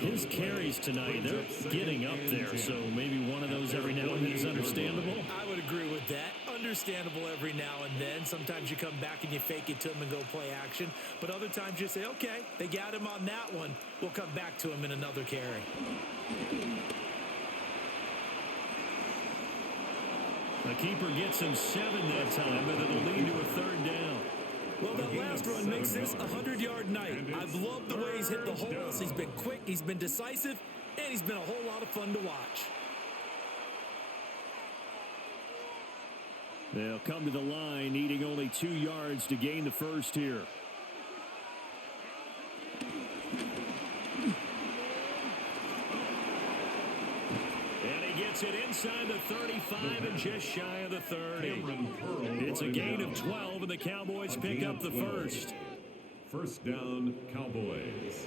His carries tonight, they're getting up there, so maybe one of those every now and then is understandable. I would agree with that. Understandable every now and then. Sometimes you come back and you fake it to him and go play action. But other times you say, okay, they got him on that one. We'll come back to him in another carry. The keeper gets him 7 that time, but it'll lead to a 3rd down. Well, that last run makes this a 100-yard night. I've loved the way he's hit the holes. He's been quick, he's been decisive, and he's been a whole lot of fun to watch. They'll come to the line, needing only 2 yards to gain the first here. And he gets it inside the 35 and just shy of the 30. It's a gain of 12, and the Cowboys pick up the first. 1st down, Cowboys.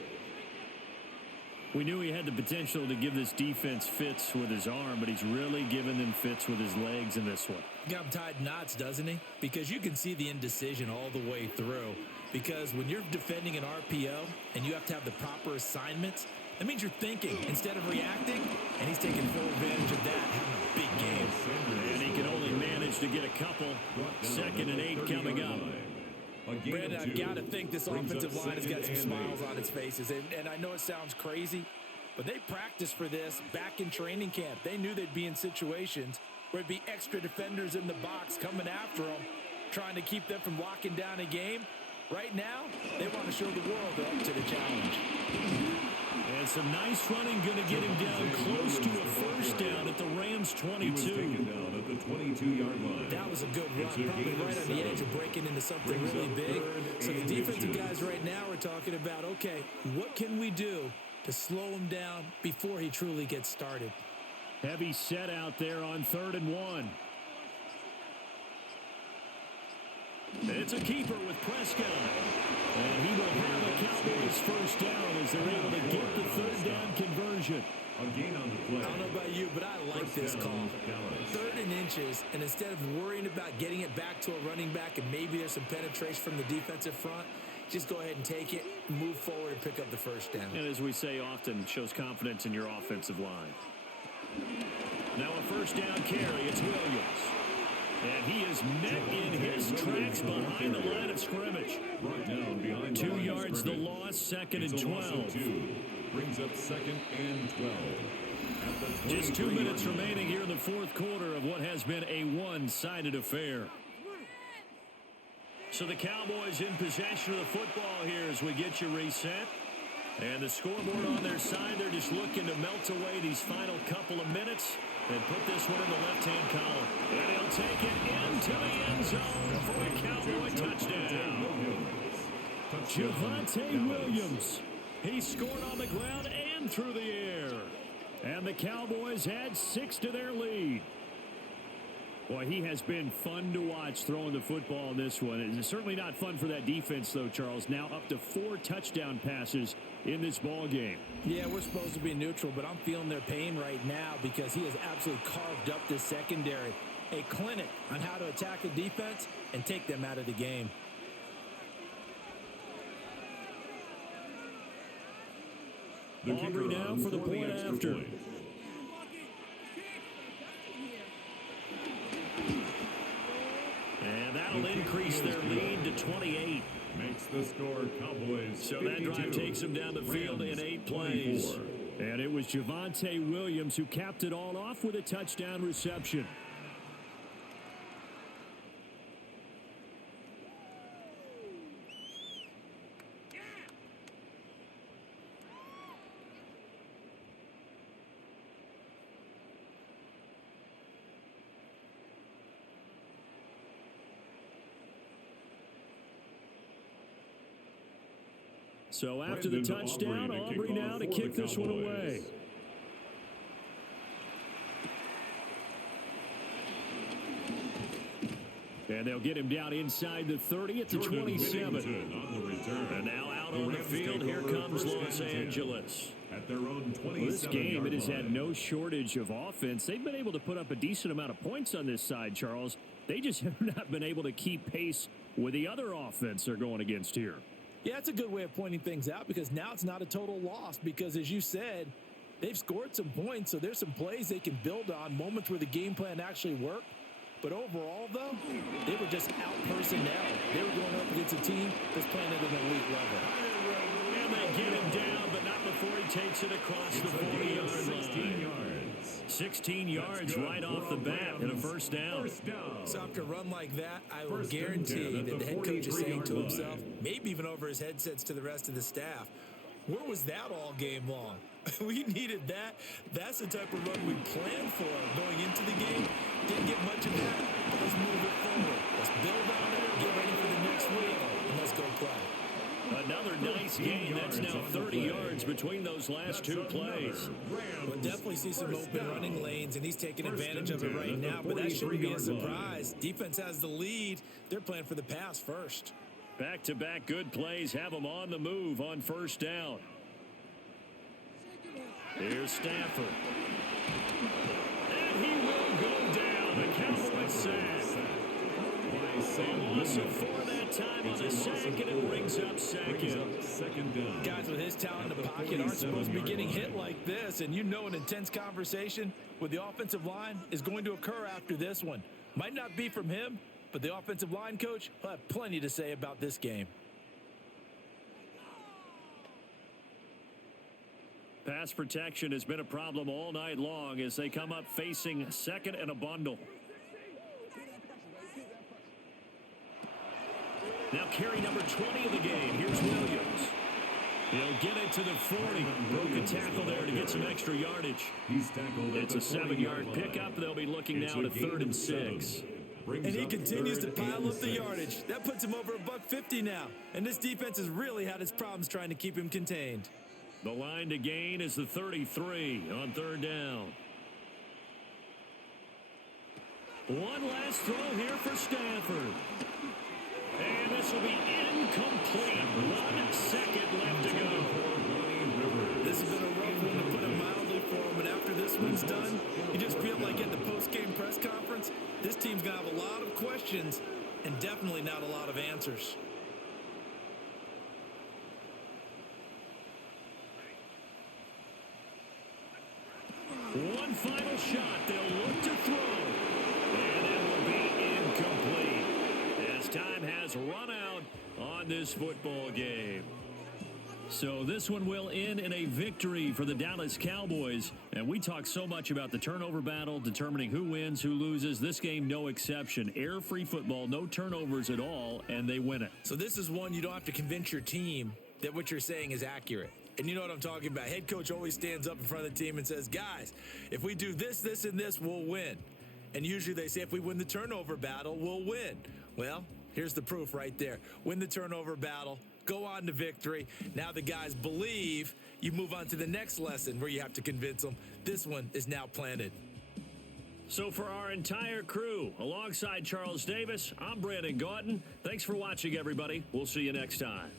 We knew he had the potential to give this defense fits with his arm, but he's really given them fits with his legs in this one. Got him tied knots, doesn't he? Because you can see the indecision all the way through. Because when you're defending an RPO and you have to have the proper assignments, that means you're thinking instead of reacting, and he's taking full advantage of that, having a big game. And he can only manage to get a couple. 2nd and 8 coming up. Brandon, I've got to think this offensive line has got some smiles on its faces. And I know it sounds crazy, but they practiced for this back in training camp. They knew they'd be in situations where it'd be extra defenders in the box coming after them, trying to keep them from locking down a game. Right now, they want to show the world they're up to the challenge. And some nice running going to get him down close to a 1st down at the Rams 22. He was taken down at the 22-yard line. That was a good run, probably right on the edge of breaking into something really big. So the defensive guys right now are talking about, okay, what can we do to slow him down before he truly gets started? Heavy set out there on 3rd and 1. It's a keeper with Prescott. And he will have a Cowboys 1st down as they're able to get the 3rd down conversion. A gain on the play. I don't know about you, but I like this call. 3rd and inches, and instead of worrying about getting it back to a running back and maybe there's some penetration from the defensive front, just go ahead and take it, move forward, and pick up the 1st down. And as we say often, shows confidence in your offensive line. Now a 1st down carry. It's Williams. And he is met in his tracks behind the line of scrimmage. 2 yards the loss, 2nd and 12. Brings up 2nd and 12. Just 2 minutes remaining here in the fourth quarter of what has been a one-sided affair. So the Cowboys in possession of the football here as we get you reset. And the scoreboard on their side, they're just looking to melt away these final couple of minutes and put this one in the left-hand column. And he'll take it into the end zone for a Cowboy touchdown. Javonte Williams He scored on the ground and through the air. And the Cowboys had 6 to their lead. Boy, he has been fun to watch throwing the football in this one. It's certainly not fun for that defense, though, Charles. Now up to 4 touchdown passes in this ball game. Yeah, we're supposed to be neutral, but I'm feeling their pain right now because he has absolutely carved up this secondary. A clinic on how to attack the defense and take them out of the game. Aubrey now for the point after. And that'll increase their lead to 28. Makes the score Cowboys. So that drive takes them down the field in 8 plays. 24. And it was Javonte Williams who capped it all off with a touchdown reception. So after the touchdown, Aubrey now to kick this one away. And they'll get him down inside the 30 at the 27. And now out on the field, here comes Los Angeles. At their own 27 Well, this game, it has had no shortage of offense. They've been able to put up a decent amount of points on this side, Charles. They just have not been able to keep pace with the other offense they're going against here. Yeah, that's a good way of pointing things out because now it's not a total loss because, as you said, they've scored some points, so there's some plays they can build on, moments where the game plan actually worked. But overall, though, they were just out-personnel. They were going up against a team that's playing at an elite level. And they get him down, but not before he takes it across the 40-yard line. 16 yards. 16 yards right off the bat and a first down. So after a run like that, I will guarantee that the head coach is saying to himself, maybe even over his headsets to the rest of the staff, where was that all game long? We needed that. That's the type of run we planned for going into the game. Didn't get much of that, but let's move it forward. Let's build on it, get ready for the next week, and let's go play. Another nice game. That's now 30 yards between those last 2 plays. We'll definitely see some open running lanes, and he's taking advantage of it right now, but that shouldn't be a surprise. Defense has the lead. They're playing for the pass first. Back-to-back good plays have them on the move on first down. Here's Stafford. And he will go down. The Cowboys sack. A loss of 4 that time on the sack, and it brings up second down. Guys with his talent in the pocket aren't supposed to be getting hit like this, and you know an intense conversation with the offensive line is going to occur after this one. Might not be from him, but the offensive line coach will have plenty to say about this game. Pass protection has been a problem all night long as they come up facing second and a bundle. Now carry number 20 of the game. Here's Williams. He'll get it to the 40. Broke a tackle there to get some extra yardage. It's a 7-yard pickup. They'll be looking now to 3rd and 6. And he continues to pile up the yardage. That puts him over $150 now. And this defense has really had its problems trying to keep him contained. The line to gain is the 33 on 3rd down. One last throw here for Stafford. And this will be incomplete. 1 second left to go. This has been a rough one, to put it mildly, for him. And after this one's done, you just feel like at the post-game press conference, this team's going to have a lot of questions and definitely not a lot of answers. One final shot. They'll look to throw. And it will be incomplete as time has run out on this football game. So this one will end in a victory for the Dallas Cowboys. And we talk so much about the turnover battle, determining who wins, who loses. This game, no exception. Air-free football, no turnovers at all, and they win it. So this is one you don't have to convince your team that what you're saying is accurate. And you know what I'm talking about. Head coach always stands up in front of the team and says, guys, if we do this, this, and this, we'll win. And usually they say if we win the turnover battle, we'll win. Well, here's the proof right there. Win the turnover battle, go on to victory. Now the guys believe. You move on to the next lesson where you have to convince them. This one is now planted. So for our entire crew, alongside Charles Davis, I'm Brandon Gautin. Thanks for watching, everybody. We'll see you next time.